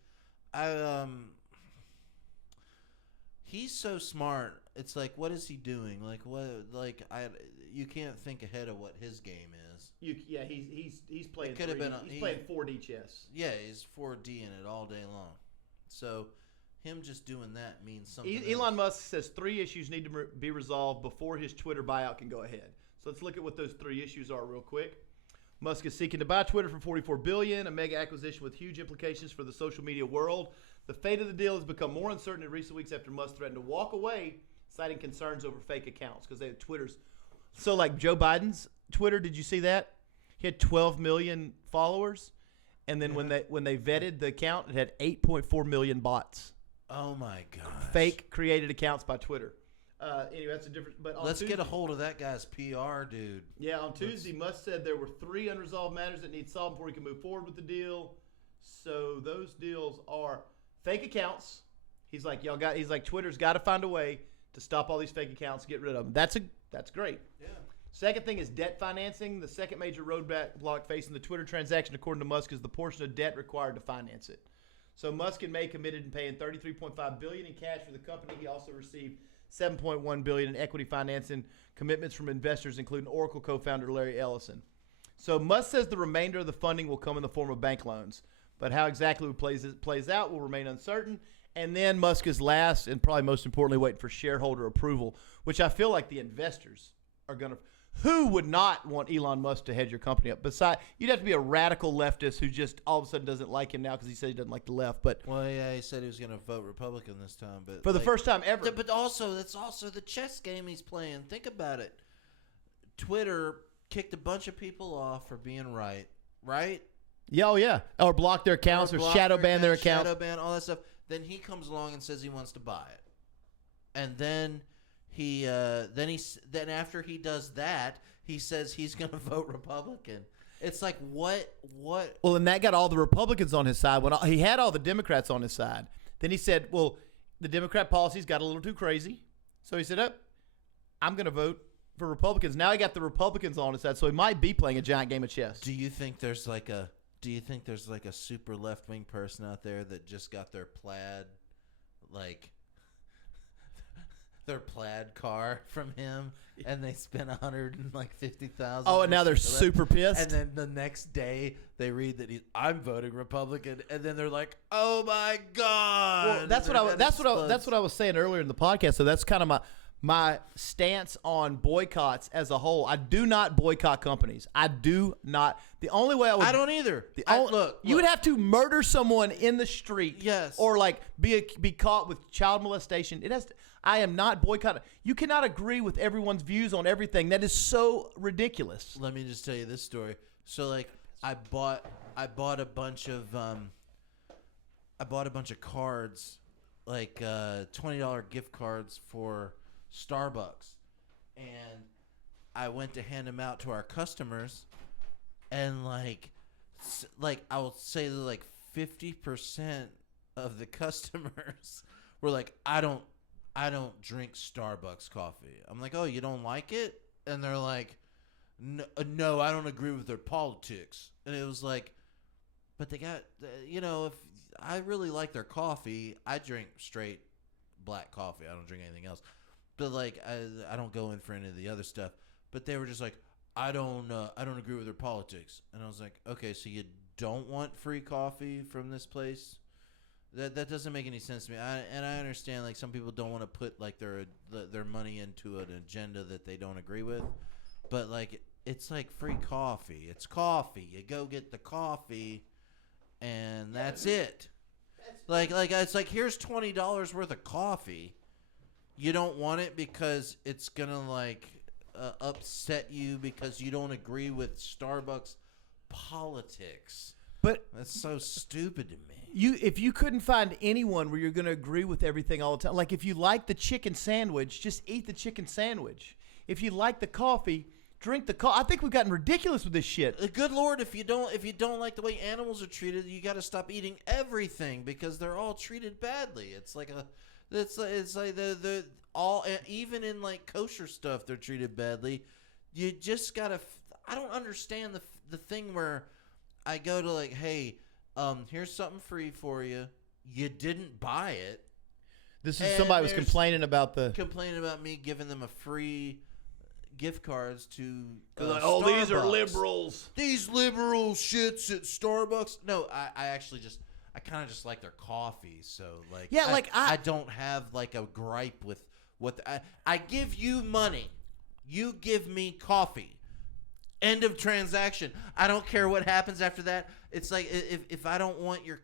He's so smart. It's like, what is he doing? Like, what? Like, you can't think ahead of what his game is. He's playing. He's playing 4D chess. Yeah, he's 4D in it all day long. So him just doing that means something. Elon Musk says 3 issues need to be resolved before his Twitter buyout can go ahead. So let's look at what those 3 issues are real quick. Musk is seeking to buy Twitter for $44 billion, a mega acquisition with huge implications for the social media world. The fate of the deal has become more uncertain in recent weeks after Musk threatened to walk away, citing concerns over fake accounts because they had Twitter's. So like Joe Biden's Twitter, did you see that? He had 12 million followers, and then when they vetted the account, it had 8.4 million bots. Oh my god! Fake created accounts by Twitter. Anyway, that's a different. But let's get a hold of that guy's PR, dude. Yeah, on Tuesday, Musk said there were 3 unresolved matters that need solved before he can move forward with the deal. So those deals are fake accounts. He's like, Twitter's got to find a way to stop all these fake accounts, get rid of them. That's great. Yeah. Second thing is debt financing. The second major roadblock facing the Twitter transaction, according to Musk, is the portion of debt required to finance it. So Musk in May committed in paying $33.5 billion in cash for the company. He also received $7.1 billion in equity financing commitments from investors, including Oracle co-founder Larry Ellison. So Musk says the remainder of the funding will come in the form of bank loans, but how exactly it plays out will remain uncertain. And then Musk is last and probably most importantly waiting for shareholder approval, which I feel like the investors are going to. Who would not want Elon Musk to head your company up? Besides, you'd have to be a radical leftist who just all of a sudden doesn't like him now because he said he doesn't like the left. But well, yeah, he said he was going to vote Republican this time, but for the first time ever. But also, that's also the chess game he's playing. Think about it. Twitter kicked a bunch of people off for being right? Yeah, oh yeah, or block their accounts or shadow ban their accounts, shadow ban all that stuff. Then he comes along and says he wants to buy it, and then. Then after he does that, he says he's going to vote Republican. It's like what? Well, and that got all the Republicans on his side. When he had all the Democrats on his side, then he said, "Well, the Democrat policies got a little too crazy," so he said, "I'm going to vote for Republicans." Now he got the Republicans on his side, so he might be playing a giant game of chess. Do you think there's like a super left wing person out there that just got their plaid, their plaid car from him, and they spent $150,000. Oh, and now they're super pissed. And then the next day they read that I'm voting Republican, and then they're like, "Oh my god!" Well, that's what I was saying earlier in the podcast. So that's kind of my stance on boycotts as a whole. I do not boycott companies. I do not. The only way I don't either. Look, you would have to murder someone in the street, yes, or be caught with child molestation. It has to. I am not boycotting. You cannot agree with everyone's views on everything. That is so ridiculous. Let me just tell you this story. So I bought a bunch of cards, $20 gift cards for Starbucks, and I went to hand them out to our customers, and I will say that 50% of the customers were like, I don't drink Starbucks coffee. I'm like, oh, you don't like it? And they're like, no, I don't agree with their politics. And it was like, but they got, if I really like their coffee, I drink straight black coffee. I don't drink anything else. But I don't go in for any of the other stuff. But they were just like, I don't agree with their politics. And I was like, okay, so you don't want free coffee from this place? That doesn't make any sense to me. I understand like some people don't want to put like their money into an agenda that they don't agree with, but like it's like free coffee. It's coffee. You go get the coffee, and that's it. Like it's like here's $20 worth of coffee. You don't want it because it's gonna like upset you because you don't agree with Starbucks politics. But that's so stupid to me. If you couldn't find anyone where you're going to agree with everything all the time, like if you like the chicken sandwich, just eat the chicken sandwich. If you like the coffee, drink the coffee. I think we've gotten ridiculous with this shit. Good Lord, if you don't like the way animals are treated, you got to stop eating everything because they're all treated badly. It's like the all, even in like kosher stuff, they're treated badly. You just gotta. I don't understand the thing where I go to like, hey. Here's something free for you. You didn't buy it. This is somebody was complaining about me giving them a free gift cards to oh, these are liberals. These liberal shits at Starbucks. No, I actually I kind of just like their coffee. So like, yeah, I don't have like a gripe with what I give you money. You give me coffee. End of transaction. I don't care what happens after that. It's like if I don't want your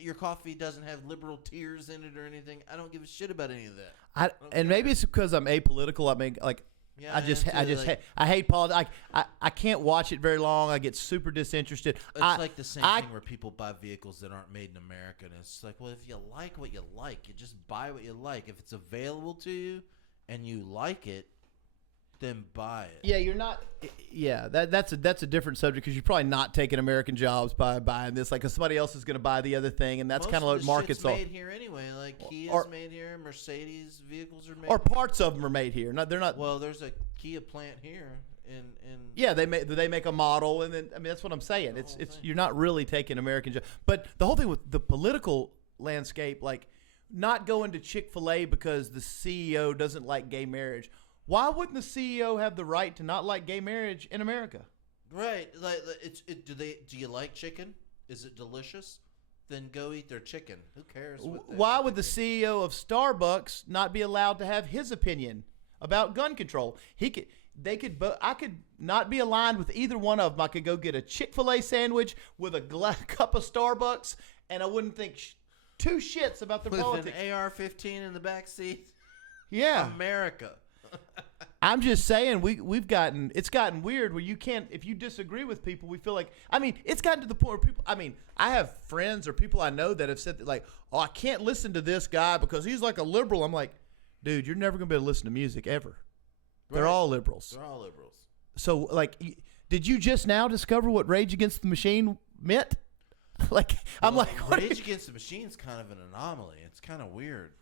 your coffee doesn't have liberal tears in it or anything, I don't give a shit about any of that. And maybe it's because I'm apolitical. I mean, like yeah, I hate politics. I can't watch it very long. I get super disinterested. It's like the same thing where people buy vehicles that aren't made in America, and it's like, well, if you like what you like, you just buy what you like. If it's available to you and you like it, then buy it. Yeah, you're not. Yeah, that's a different subject because you're probably not taking American jobs by buying this. Like, 'cause somebody else is going to buy the other thing, and that's kind of what markets are. Most of the shit's made here anyway. Like Kia's made here, Mercedes vehicles are made. Or parts of them are made here. They're not. Well, there's a Kia plant here in. Yeah, they make a model, and then I mean that's what I'm saying. It's you're not really taking American jobs. But the whole thing with the political landscape, like not going to Chick-fil-A because the CEO doesn't like gay marriage. Why wouldn't the CEO have the right to not like gay marriage in America? Right. Like do you like chicken? Is it delicious? Then go eat their chicken. Who cares? Why would the CEO of Starbucks not be allowed to have his opinion about gun control? I could not be aligned with either one of them. I could go get a Chick-fil-A sandwich with a cup of Starbucks, and I wouldn't think two shits about their politics. With an AR-15 in the back seat. Yeah. America. I'm just saying it's gotten weird where you can't, if you disagree with people, we feel like, I mean, it's gotten to the point where people, I mean, I have friends or people I know that have said that like, oh, I can't listen to this guy because he's like a liberal. I'm like, dude, you're never going to be able to listen to music ever. Right. They're all liberals. So like, did you just now discover what Rage Against the Machine meant? Like, I'm like, what Rage Against the Machine is kind of an anomaly. It's kind of weird.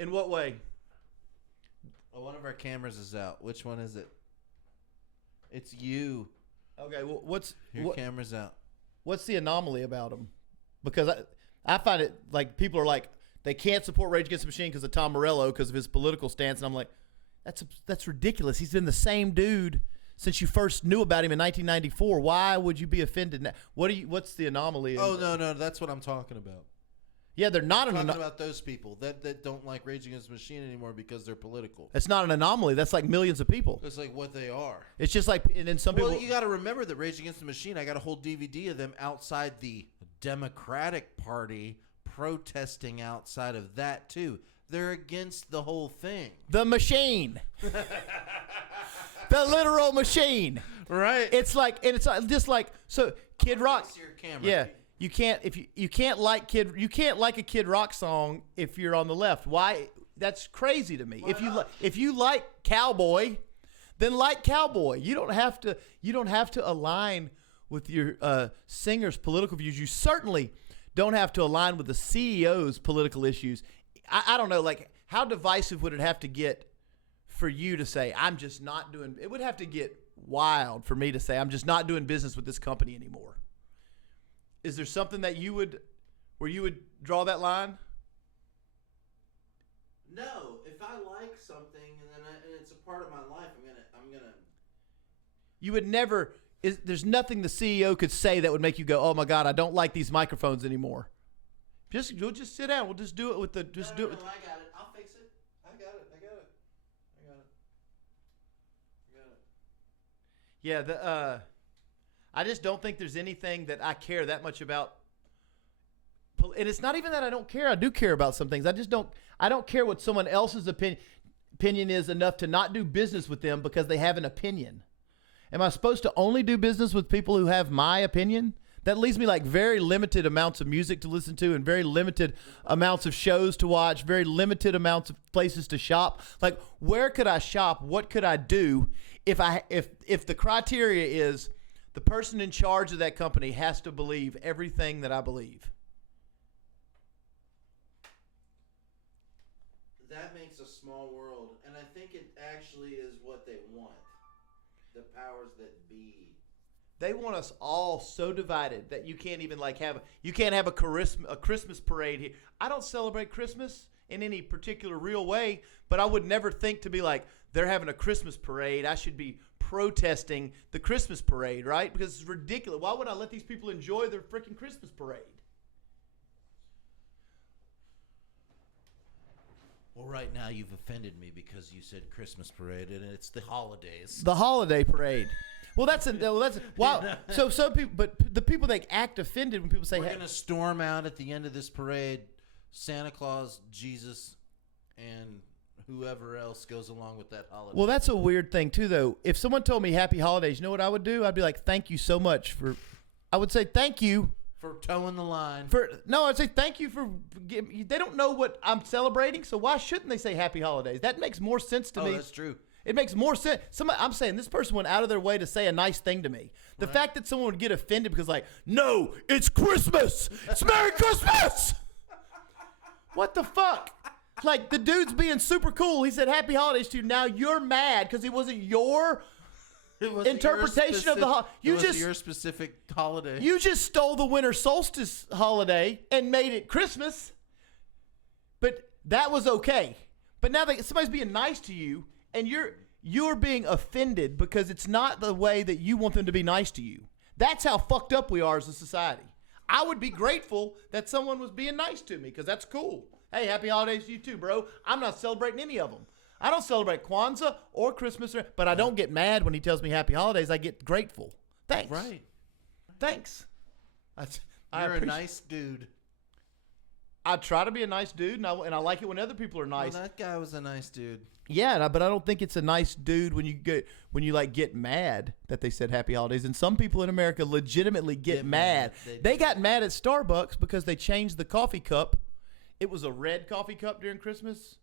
In what way? Well, one of our cameras is out. Which one is it? It's you. Okay, well, your camera's out? What's the anomaly about them? Because I find it like people are like they can't support Rage Against the Machine because of Tom Morello because of his political stance, and I'm like, that's ridiculous. He's been the same dude since you first knew about him in 1994. Why would you be offended now? What's the anomaly? Oh no, that's what I'm talking about. Yeah, they're not talking about those people that don't like Rage Against the Machine anymore because they're political. It's not an anomaly. That's like millions of people. It's like what they are. It's just like, and then some people. Well, you got to remember that Rage Against the Machine. I got a whole DVD of them outside the Democratic Party protesting outside of that too. They're against the whole thing. The machine. The literal machine. Right. It's like, and it's just like, so Kid Rock. Your camera. Yeah. You can't you can't like a Kid Rock song if you're on the left. Why? That's crazy to me. If you like Cowboy, then like Cowboy. You don't have to align with your singer's political views. You certainly don't have to align with the CEO's political issues. I don't know, like how divisive would it have to get for you to say I'm just not doing? It would have to get wild for me to say I'm just not doing business with this company anymore. Is there something that you would draw that line? No, if I like something and it's a part of my life, I'm gonna You would never. There's nothing the CEO could say that would make you go, "Oh my God, I don't like these microphones anymore." We'll just sit down. We'll just do it with the. Just do it. No, I got it. I'll fix it. I got it. Yeah. I just don't think there's anything that I care that much about. And it's not even that I don't care. I do care about some things. I just don't. I don't care what someone else's opinion is enough to not do business with them because they have an opinion. Am I supposed to only do business with people who have my opinion? That leaves me like very limited amounts of music to listen to and very limited amounts of shows to watch, very limited amounts of places to shop. Like, where could I shop? What could I do if the criteria is the person in charge of that company has to believe everything that I believe? That makes a small world, and I think it actually is what they want. The powers that be. They want us all so divided that you can't even have a Christmas parade here. I don't celebrate Christmas in any particular real way, but I would never think to be like, they're having a Christmas parade, I should be protesting the Christmas parade, right? Because it's ridiculous. Why would I let these people enjoy their freaking Christmas parade? Well, right now you've offended me because you said Christmas parade, and it's the holidays. The holiday parade. Well, that's wow. So some people, but the people that act offended when people say, "We're going to storm out at the end of this parade, Santa Claus, Jesus, and whoever else goes along with that holiday." Well, that's a weird thing too, though. If someone told me Happy Holidays, you know what I would do? I'd be like, "Thank you so much for." I would say thank you. For towing the line. I'd say thank you for. They don't know what I'm celebrating, so why shouldn't they say Happy Holidays? That makes more sense to me. Oh, that's true. It makes more sense. I'm saying this person went out of their way to say a nice thing to me. The fact that someone would get offended because, like, no, it's Christmas. It's Merry Christmas. What the fuck? Like, the dude's being super cool. He said Happy Holidays to you. Now you're mad because it wasn't your interpretation of the holiday. Your specific holiday. You just stole the winter solstice holiday and made it Christmas. But that was okay. But now somebody's being nice to you, and you're being offended because it's not the way that you want them to be nice to you. That's how fucked up we are as a society. I would be grateful that someone was being nice to me because that's cool. Hey, happy holidays to you too, bro. I'm not celebrating any of them. I don't celebrate Kwanzaa or Christmas, but I don't get mad when he tells me happy holidays. I get grateful. Thanks. Right. Thanks. You're a nice dude. I try to be a nice dude, and I like it when other people are nice. Well, that guy was a nice dude. Yeah, but I don't think it's a nice dude when you get mad that they said happy holidays. And some people in America legitimately get mad. They got mad at Starbucks because they changed the coffee cup. It was a red coffee cup during Christmas.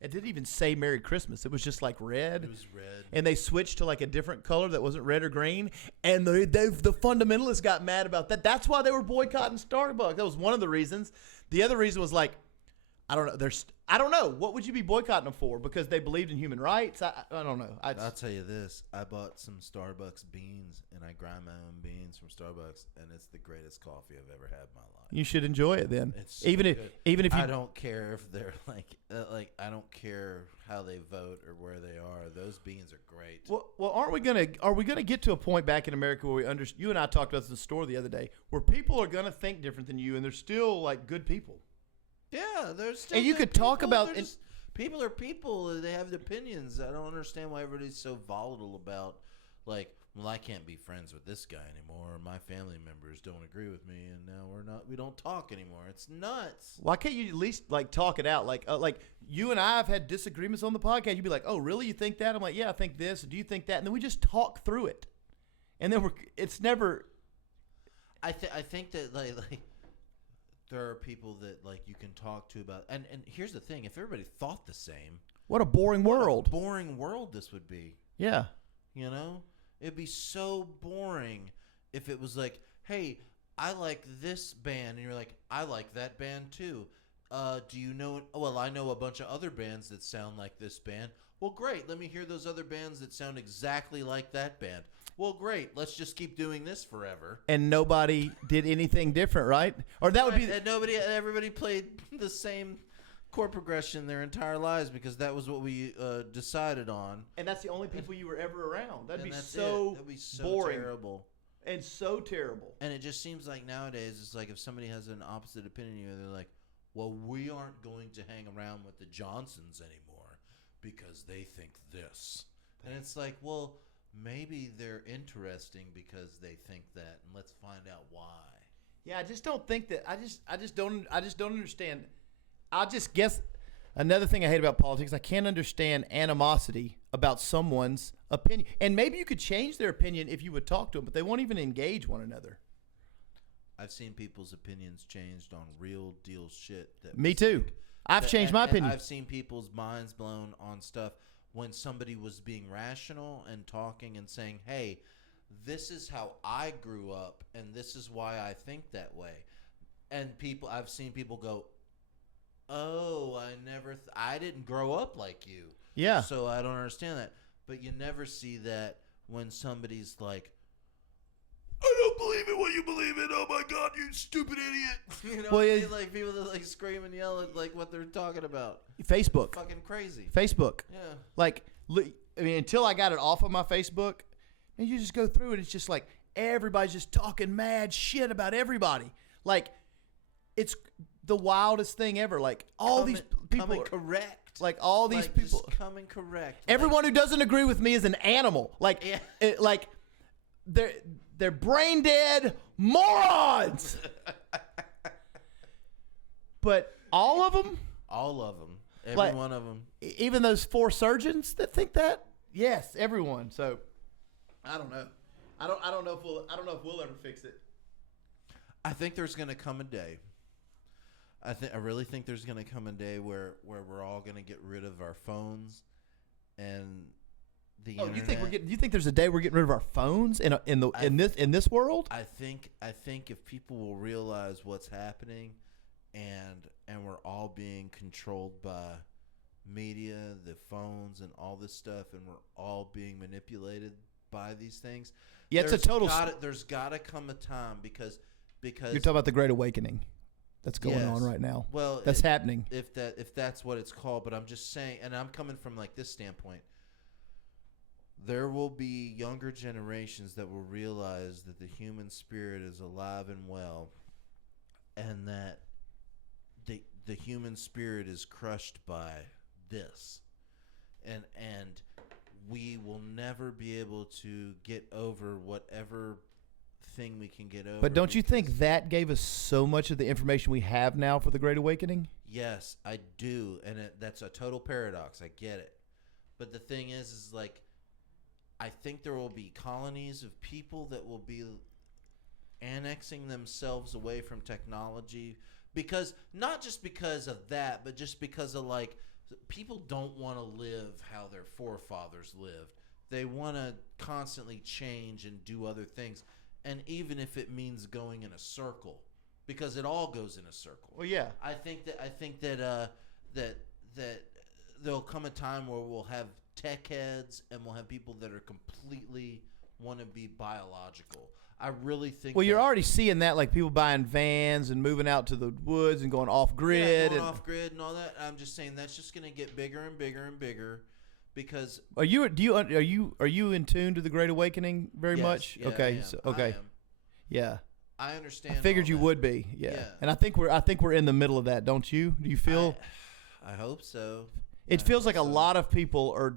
It didn't even say Merry Christmas. It was just like red. It was red. And they switched to like a different color that wasn't red or green. And the fundamentalists got mad about that. That's why they were boycotting Starbucks. That was one of the reasons. The other reason was like, I don't know. I don't know. What would you be boycotting them for? Because they believed in human rights? I don't know. I'll tell you this. I bought some Starbucks beans, and I grind my own beans from Starbucks, and it's the greatest coffee I've ever had in my life. You should enjoy it then. It's so even good. if you I don't care if they're like I don't care how they vote or where they are. Those beans are great. Well, are we gonna get to a point back in America where you and I talked about this in the store the other day, where people are gonna think different than you, and they're still like good people. Yeah, there's still. And you could talk about people are people. They have opinions. I don't understand why everybody's so volatile about like. Well, I can't be friends with this guy anymore. My family members don't agree with me, and now we don't talk anymore. It's nuts. Why can't you at least like talk it out? Like you and I have had disagreements on the podcast. You'd be like, "Oh, really? You think that?" I'm like, "Yeah, I think this." Do you think that? And then we just talk through it, and then it's never. I think that like there are people that like you can talk to about, and here's the thing: if everybody thought the same, what a boring world! Boring world this would be. Yeah, you know. It'd be so boring if it was like, hey, I like this band. And you're like, I like that band too. Do you know it? Well, I know a bunch of other bands that sound like this band. Well, great. Let me hear those other bands that sound exactly like that band. Well, great. Let's just keep doing this forever. And nobody did anything different, right? Or that would be... And everybody played the same chord progression their entire lives because that was what we decided on. And that's the only people you were ever around. That'd be That'd be so boring. Terrible. And so terrible. And it just seems like nowadays it's like if somebody has an opposite opinion, they're like, well, we aren't going to hang around with the Johnsons anymore because they think this. And it's like, well, maybe they're interesting because they think that, and let's find out why. Yeah, I just don't think that. I just don't understand. I'll just guess another thing I hate about politics. I can't understand animosity about someone's opinion. And maybe you could change their opinion if you would talk to them, but they won't even engage one another. I've seen people's opinions changed on real deal shit. Me too. I've changed my opinion. I've seen people's minds blown on stuff when somebody was being rational and talking and saying, hey, this is how I grew up and this is why I think that way. And I've seen people go, oh, I didn't grow up like you. Yeah. So I don't understand that. But you never see that when somebody's like, I don't believe in what you believe in. Oh my God, you stupid idiot! You know, well, yeah. Like people that like scream and yell at like what they're talking about. Facebook, it's fucking crazy. Facebook, yeah. Like, I mean, until I got it off of my Facebook, and you just go through it. It's just like everybody's just talking mad shit about everybody. Like, it's the wildest thing ever. Like these people coming correct. Like all these like, people just coming correct. Everyone who doesn't agree with me is an animal. Like, yeah. Like they're brain dead morons. But all of them, every one of them, even those 4 surgeons that think that. Yes, everyone. So I don't know. I don't know if we'll ever fix it. I think there's going to come a day. I really think there's going to come a day where we're all going to get rid of our phones and the internet. You think there's a day we're getting rid of our phones in this world? I think if people will realize what's happening and we're all being controlled by media, the phones and all this stuff, and we're all being manipulated by these things. Yeah, it's a total. There's got to come a time because you're talking about the Great Awakening that's going yes. on right now. Well, that's happening. If that's what it's called, but I'm just saying, and I'm coming from like this standpoint. There will be younger generations that will realize that the human spirit is alive and well, and that the human spirit is crushed by this, and we will never be able to get over whatever thing we can get over. But don't you think that gave us so much of the information we have now for the Great Awakening? Yes, I do, and that's a total paradox. I get it, but the thing is like, I think there will be colonies of people that will be annexing themselves away from technology because not just because of that, but just because of like people don't want to live how their forefathers lived. They want to constantly change and do other things, and even if it means going in a circle, because it all goes in a circle. Well, yeah. I think that there'll come a time where we'll have tech heads and we'll have people that are completely want to be biological. I really think. Well, you're already seeing that, like people buying vans and moving out to the woods and going off grid. Yeah, going off grid and all that. I'm just saying that's just going to get bigger and bigger and bigger, because. Are you in tune to the Great Awakening very much? Yeah, okay. I am. So, okay. I am. Yeah. I understand. I figured you would be. Yeah. And I think we're in the middle of that, don't you? Do you feel? I hope so. It feels like a lot of people are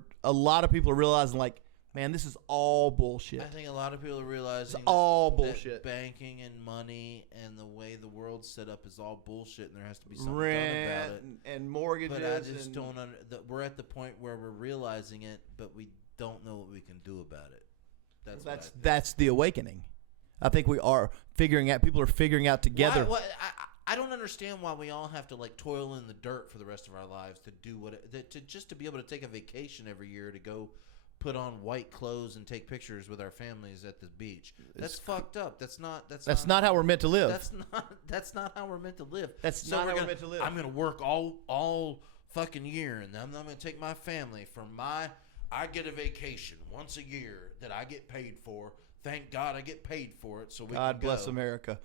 realizing, like, man, this is all bullshit. I think a lot of people are realizing it's all bullshit. That banking and money and the way the world's set up is all bullshit, and there has to be something Rent done about it. And mortgages. But I just don't. We're at the point where we're realizing it, but we don't know what we can do about it. That's the awakening. I think we are figuring out. People are figuring out together. I don't understand why we all have to like toil in the dirt for the rest of our lives to do to be able to take a vacation every year to go put on white clothes and take pictures with our families at the beach. That's fucked up. That's not how we're meant to live. That's not how we're meant to live. That's not how we're meant to live. I'm gonna work all fucking year, and I'm gonna take my family I get a vacation once a year that I get paid for. Thank God I get paid for it, so we God can go. bless America.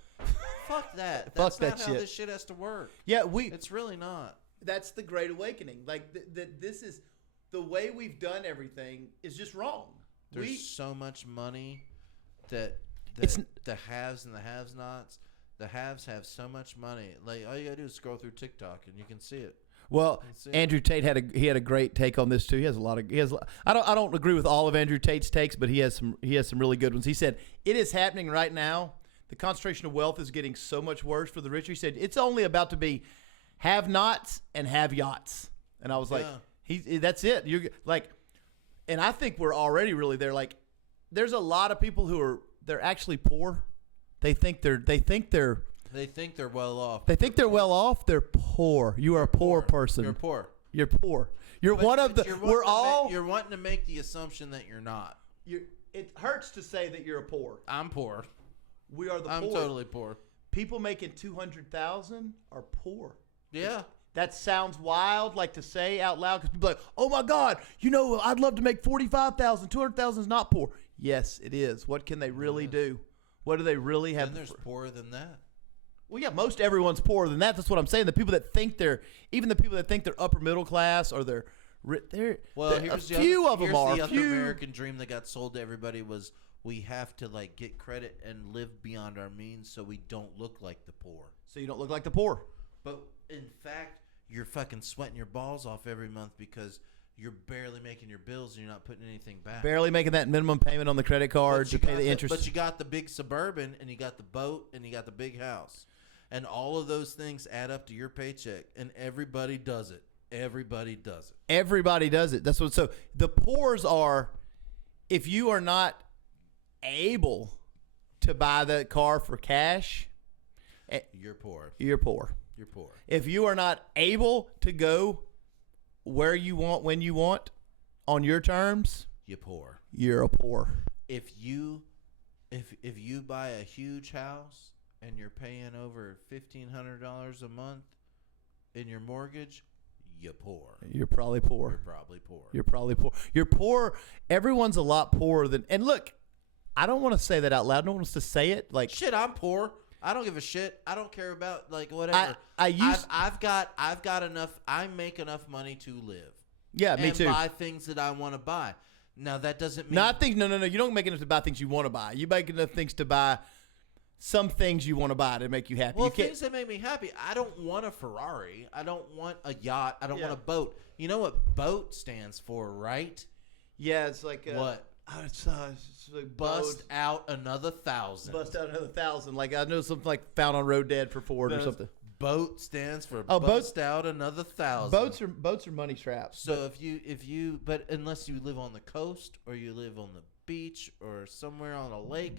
Fuck that. Fuck That's not that how shit. this shit has to work. Yeah, it's really not. That's the Great Awakening. Like this is the way we've done everything is just wrong. There's so much money that the haves and the have-nots. The haves have so much money. Like all you gotta do is scroll through TikTok and you can see it. Well, Andrew Tate had a great take on this too. I don't agree with all of Andrew Tate's takes, but he has some really good ones. He said it is happening right now. The concentration of wealth is getting so much worse for the rich. He said it's only about to be have-nots and have-yachts. And I was like, that's it. You're like, and I think we're already really there. Like, there's a lot of people they're actually poor. They think they're well off. They think they're well off. They're poor. You are a poor person. You're poor. You're poor. You're one of the. You're wanting to make the assumption that you're not. It hurts to say that you're poor. I'm poor. We are the poor. I'm totally poor. People making 200,000 are poor. Yeah. That sounds wild, like to say out loud, because people are like, oh my God, I'd love to make 45,000. 200,000 is not poor. Yes, it is. What can they really do? What do they really have? And there's poorer than that. Well, yeah, most everyone's poorer than that. That's what I'm saying. The people that think they're upper middle class or here's a few of them are. The other American dream that got sold to everybody was we have to like get credit and live beyond our means so we don't look like the poor. So you don't look like the poor. But in fact, you're fucking sweating your balls off every month because you're barely making your bills and you're not putting anything back. Barely making that minimum payment on the credit card to pay the interest. But you got the big Suburban and you got the boat and you got the big house. And all of those things add up to your paycheck. And everybody does it. Everybody does it. Everybody does it. That's what. So the poors are, if you are not able to buy that car for cash, you're poor. You're poor. You're poor. If you are not able to go where you want, when you want, on your terms, you're poor. You're a poor. If you buy a huge house and you're paying over $1,500 a month in your mortgage, you're poor. You're probably poor. You're probably poor. You're probably poor. You're poor. Everyone's a lot poorer than. And look, I don't want to say that out loud. I don't want us to say it. Like shit, I'm poor. I don't give a shit. I don't care about like whatever. I've got enough. I make enough money to live. Yeah, me too. And buy things that I want to buy. Now that doesn't mean. No, I think no. You don't make enough to buy things you want to buy. You make enough things to buy some things you want to buy to make you happy. Well, things that make me happy. I don't want a Ferrari. I don't want a yacht. I don't want a boat. You know what boat stands for, right? Yeah, it's like what? It's like bust out another 1,000. Bust out another 1,000. Like I know something like found on Road Dead for Ford or something. Boat stands for bust out another 1,000. Boats are money traps. So but unless you live on the coast or you live on the beach or somewhere on a lake,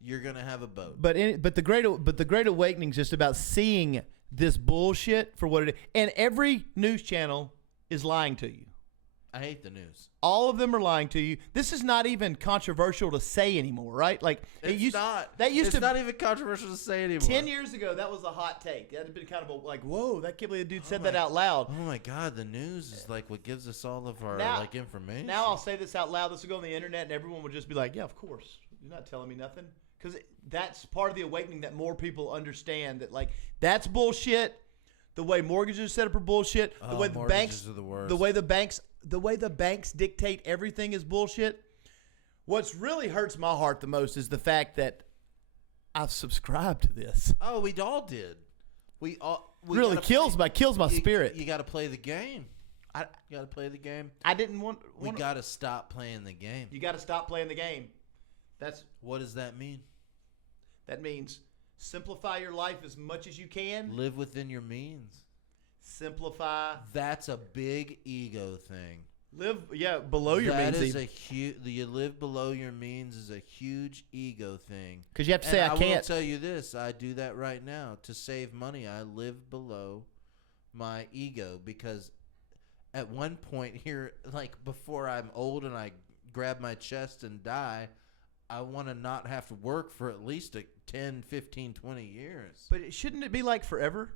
you're gonna have a boat. But the Great Awakening is just about seeing this bullshit for what it is, and every news channel is lying to you. I hate the news. All of them are lying to you. This is not even controversial to say anymore, right? Like it's not even controversial to say anymore. 10 years ago, that was a hot take. That had been kind of like, whoa, that can't believe the dude said that out loud. Oh my God, the news is like what gives us all of our information. Now I'll say this out loud. This will go on the internet, and everyone will just be like, yeah, of course. You're not telling me nothing. Because that's part of the awakening that more people understand that like that's bullshit. The way mortgages are set up are bullshit. The way the banks are the worst. The way the banks dictate everything is bullshit. What's really hurts my heart the most is the fact that I've subscribed to this. Oh, we all did. We really kills my spirit. You got to play the game. You got to play the game. I didn't want. We got to stop playing the game. You got to stop playing the game. What does that mean? That means simplify your life as much as you can. Live within your means. Simplify. That's a big ego thing. Live, below your means. That is you live below your means is a huge ego thing. Because you have to say, I can't. I will tell you this. I do that right now. To save money, I live below my ego. Because at one point here, like before I'm old and I grab my chest and die, I want to not have to work for at least 10, 15, 20 years. But shouldn't it be like forever?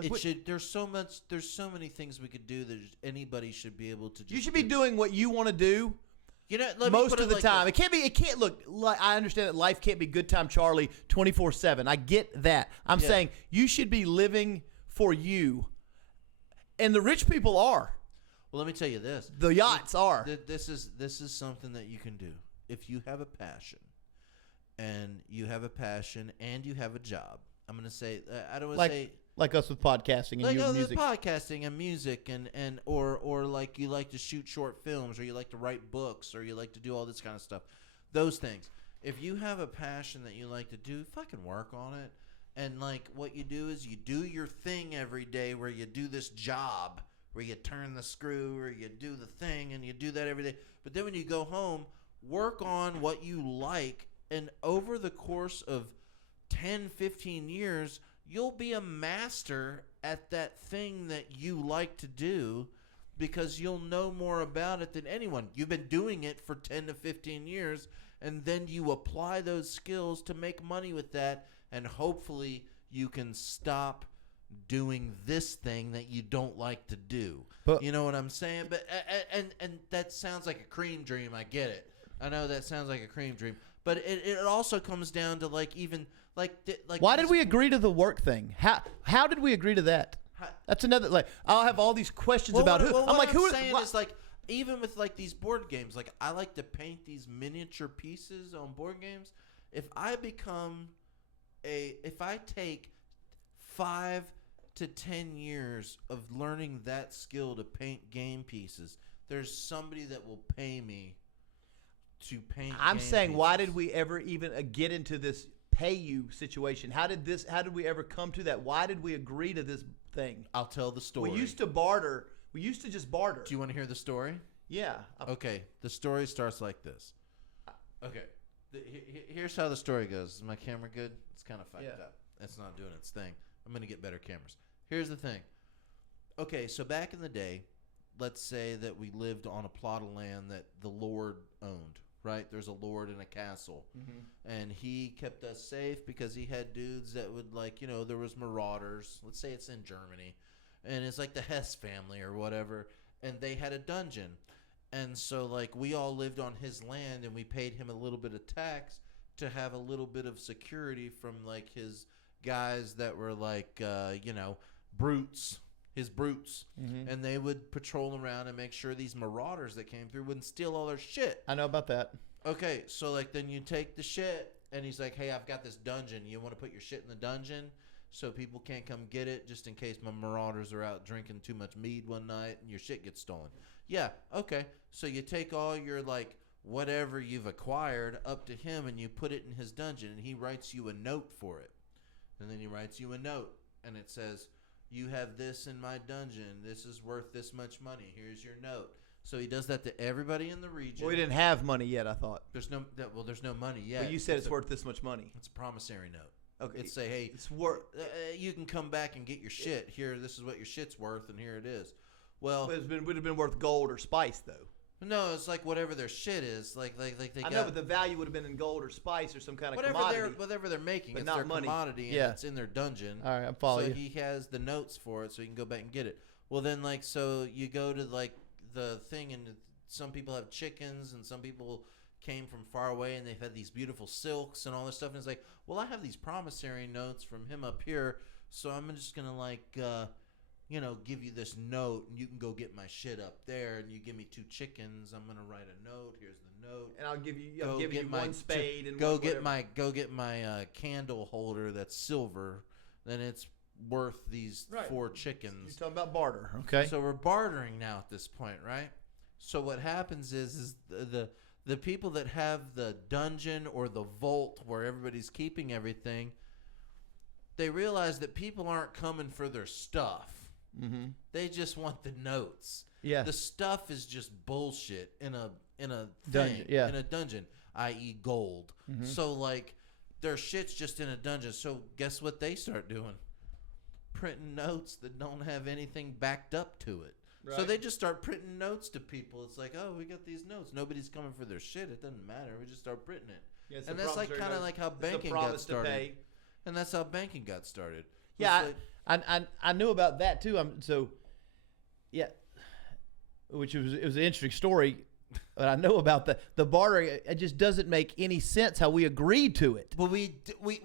It should. There's so many things we could do that anybody should be able to. You should be doing what you want to do. You know, most of the time. It can't look like. I understand that life can't be good time Charlie 24/7. I get that. I'm saying you should be living for you And the rich people are. Well, let me tell you this. The yachts are. This is something that you can do. If you have a passion, and you have a job, I'm going to say, I don't want to say. Like us with podcasting and like music. Podcasting and music or like you like to shoot short films or you like to write books or you like to do all this kind of stuff. Those things. If you have a passion that you like to do, fucking work on it. And like what you do is you do your thing every day where you do this job where you turn the screw or you do the thing and you do that every day. But then when you go home, work on what you like, and over the course of 10, 15 years, you'll be a master at that thing that you like to do because you'll know more about it than anyone. You've been doing it for 10 to 15 years, and then you apply those skills to make money with that, and hopefully you can stop doing this thing that you don't like to do. But, you know what I'm saying? But and that sounds like a cream dream. I get it. I know that sounds like a cream dream. But it also comes down to like even like why did we agree to the work thing? How did we agree to that? That's another like I'll have all these questions about who. I'm like who is like even with like these board games, like I like to paint these miniature pieces on board games. If I take 5 to 10 years of learning that skill to paint game pieces, there's somebody that will pay me to paint. I'm saying, why did we ever even get into this pay you situation? How did we ever come to that? Why did we agree to this thing? I'll tell the story. We used to barter. We used to just barter. Do you want to hear the story? Yeah. Okay. The story starts like this. Okay. Here's how the story goes. Is my camera good? It's kind of fucked up. It's not doing its thing. I'm going to get better cameras. Here's the thing. Okay, so back in the day, let's say that we lived on a plot of land that the Lord owned, right? There's a Lord in a castle. Mm-hmm. And he kept us safe because he had dudes that would like, there was marauders. Let's say it's in Germany. And it's like the Hess family or whatever. And they had a dungeon. And so like we all lived on his land and we paid him a little bit of tax to have a little bit of security from like his guys that were like, brutes. His brutes. Mm-hmm. And they would patrol around and make sure these marauders that came through wouldn't steal all their shit. I know about that. Okay, so like then you take the shit and he's like, hey, I've got this dungeon. You want to put your shit in the dungeon so people can't come get it just in case my marauders are out drinking too much mead one night and your shit gets stolen. Yeah, okay. So you take all your like whatever you've acquired up to him and you put it in his dungeon and he writes you a note for it. And then he writes you a note and it says, you have this in my dungeon. This is worth this much money. Here's your note. So he does that to everybody in the region. Well, we didn't have money yet, I thought. There's no money yet. But you said it's worth this much money. It's a promissory note. Okay. It's say, hey, it's worth. You can come back and get your shit. Here, this is what your shit's worth, and here it is. Well, it would have been worth gold or spice, though. No, it's like whatever their shit is. Like they I know, but the value would have been in gold or spice or some kind of commodity. Whatever they're making, but it's not their money. Commodity, and it's in their dungeon. All right, I'm following you. So he has the notes for it, so he can go back and get it. Well, then, like, so you go to like the thing, and some people have chickens, and some people came from far away, and they've had these beautiful silks and all this stuff. And it's like, well, I have these promissory notes from him up here, so I'm just gonna like. Give you this note, and you can go get my shit up there, and you give me 2 chickens. I'm gonna write a note. Here's the note, and I'll give you one spade and go get my candle holder that's silver. Then it's worth these 4 chickens. You're talking about barter, okay? So we're bartering now at this point, right? So what happens is the people that have the dungeon or the vault where everybody's keeping everything, they realize that people aren't coming for their stuff. Mm-hmm. They just want the notes. Yeah. The stuff is just bullshit in a dungeon, in a dungeon, i.e. gold. Mm-hmm. So like their shit's just in a dungeon. So guess what they start doing? Printing notes that don't have anything backed up to it. Right. So they just start printing notes to people. It's like, oh, we got these notes. Nobody's coming for their shit. It doesn't matter. We just start printing it. Yeah, and that's like kind of like how banking got started. And that's how banking got started. Yeah, I knew about that too. Which it was an interesting story. But I know about the bartering. It just doesn't make any sense how we agreed to it. Well, we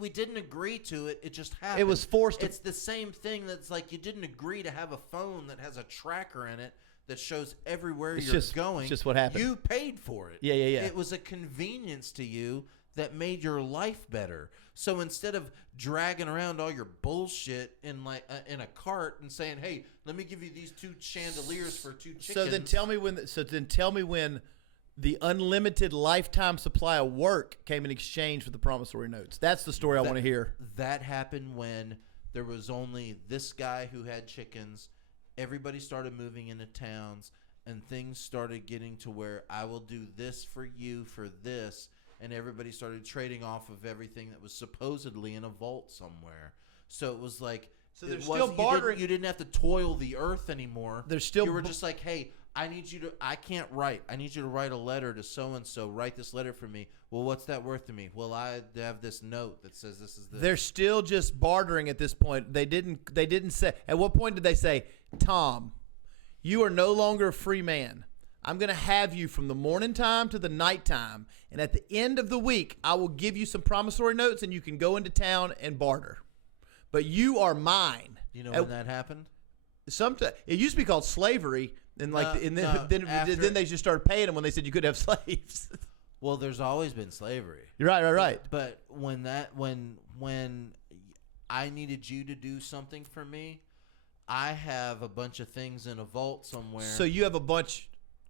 didn't agree to it. It just happened. It was forced. It's the same thing that's like you didn't agree to have a phone that has a tracker in it that shows everywhere you're going. It's just what happened. You paid for it. Yeah. It was a convenience to you that made your life better. So instead of dragging around all your bullshit in in a cart and saying, "Hey, let me give you these 2 chandeliers for 2 chickens." So then tell me when the unlimited lifetime supply of work came in exchange for the promissory notes. That's the story I want to hear. That happened when there was only this guy who had chickens. Everybody started moving into towns, and things started getting to where I will do this for you for this, and everybody started trading off of everything that was supposedly in a vault somewhere. So it was like, so there's still bartering. You didn't have to toil the earth anymore. You were just like, hey, I can't write. I need you to write a letter to so-and-so. Write this letter for me. Well, what's that worth to me? Well, I have this note that says this is this. They're still just bartering at this point. They didn't say, at what point did they say, Tom, you are no longer a free man. I'm going to have you from the morning time to the night time. And at the end of the week, I will give you some promissory notes and you can go into town and barter. But you are mine. Do you know when that happened? It used to be called slavery. And then they just started paying them when they said you could have slaves. Well, there's always been slavery. You're right. But when I needed you to do something for me, I have a bunch of things in a vault somewhere. So you have a bunch.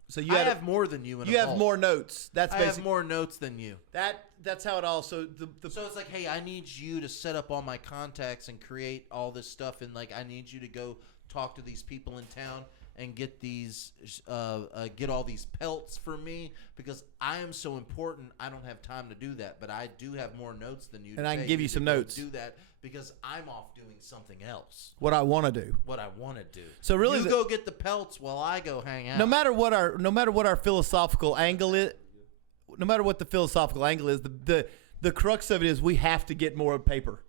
So I have more than you in a vault. You have more notes. I have more notes than you. That's how it all. So so it's like, hey, I need you to set up all my contacts and create all this stuff, and like I need you to go talk to these people in town and get these get all these pelts for me because I am so important. I don't have time to do that, but I do have more notes than you. And I can give you some notes. Do that because I'm off doing something else. What I want to do. So really, you go get the pelts while I go hang out. No matter what our philosophical angle is, no matter what the philosophical angle is, the crux of it is we have to get more paper.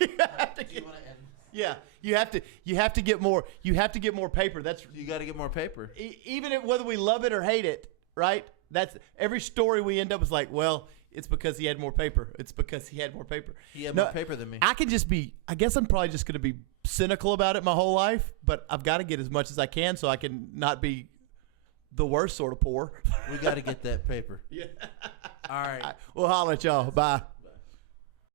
Do you want to end? Yeah, you have to get more. You have to get more paper. You got to get more paper. Even whether we love it or hate it, right? That's every story we end up is like, well, it's because he had more paper. It's because he had more paper. He had more paper than me. I guess I'm probably just going to be cynical about it my whole life, but I've got to get as much as I can so I can not be the worst sort of poor. We got to get that paper. Yeah. All right. We'll holler at y'all. Bye.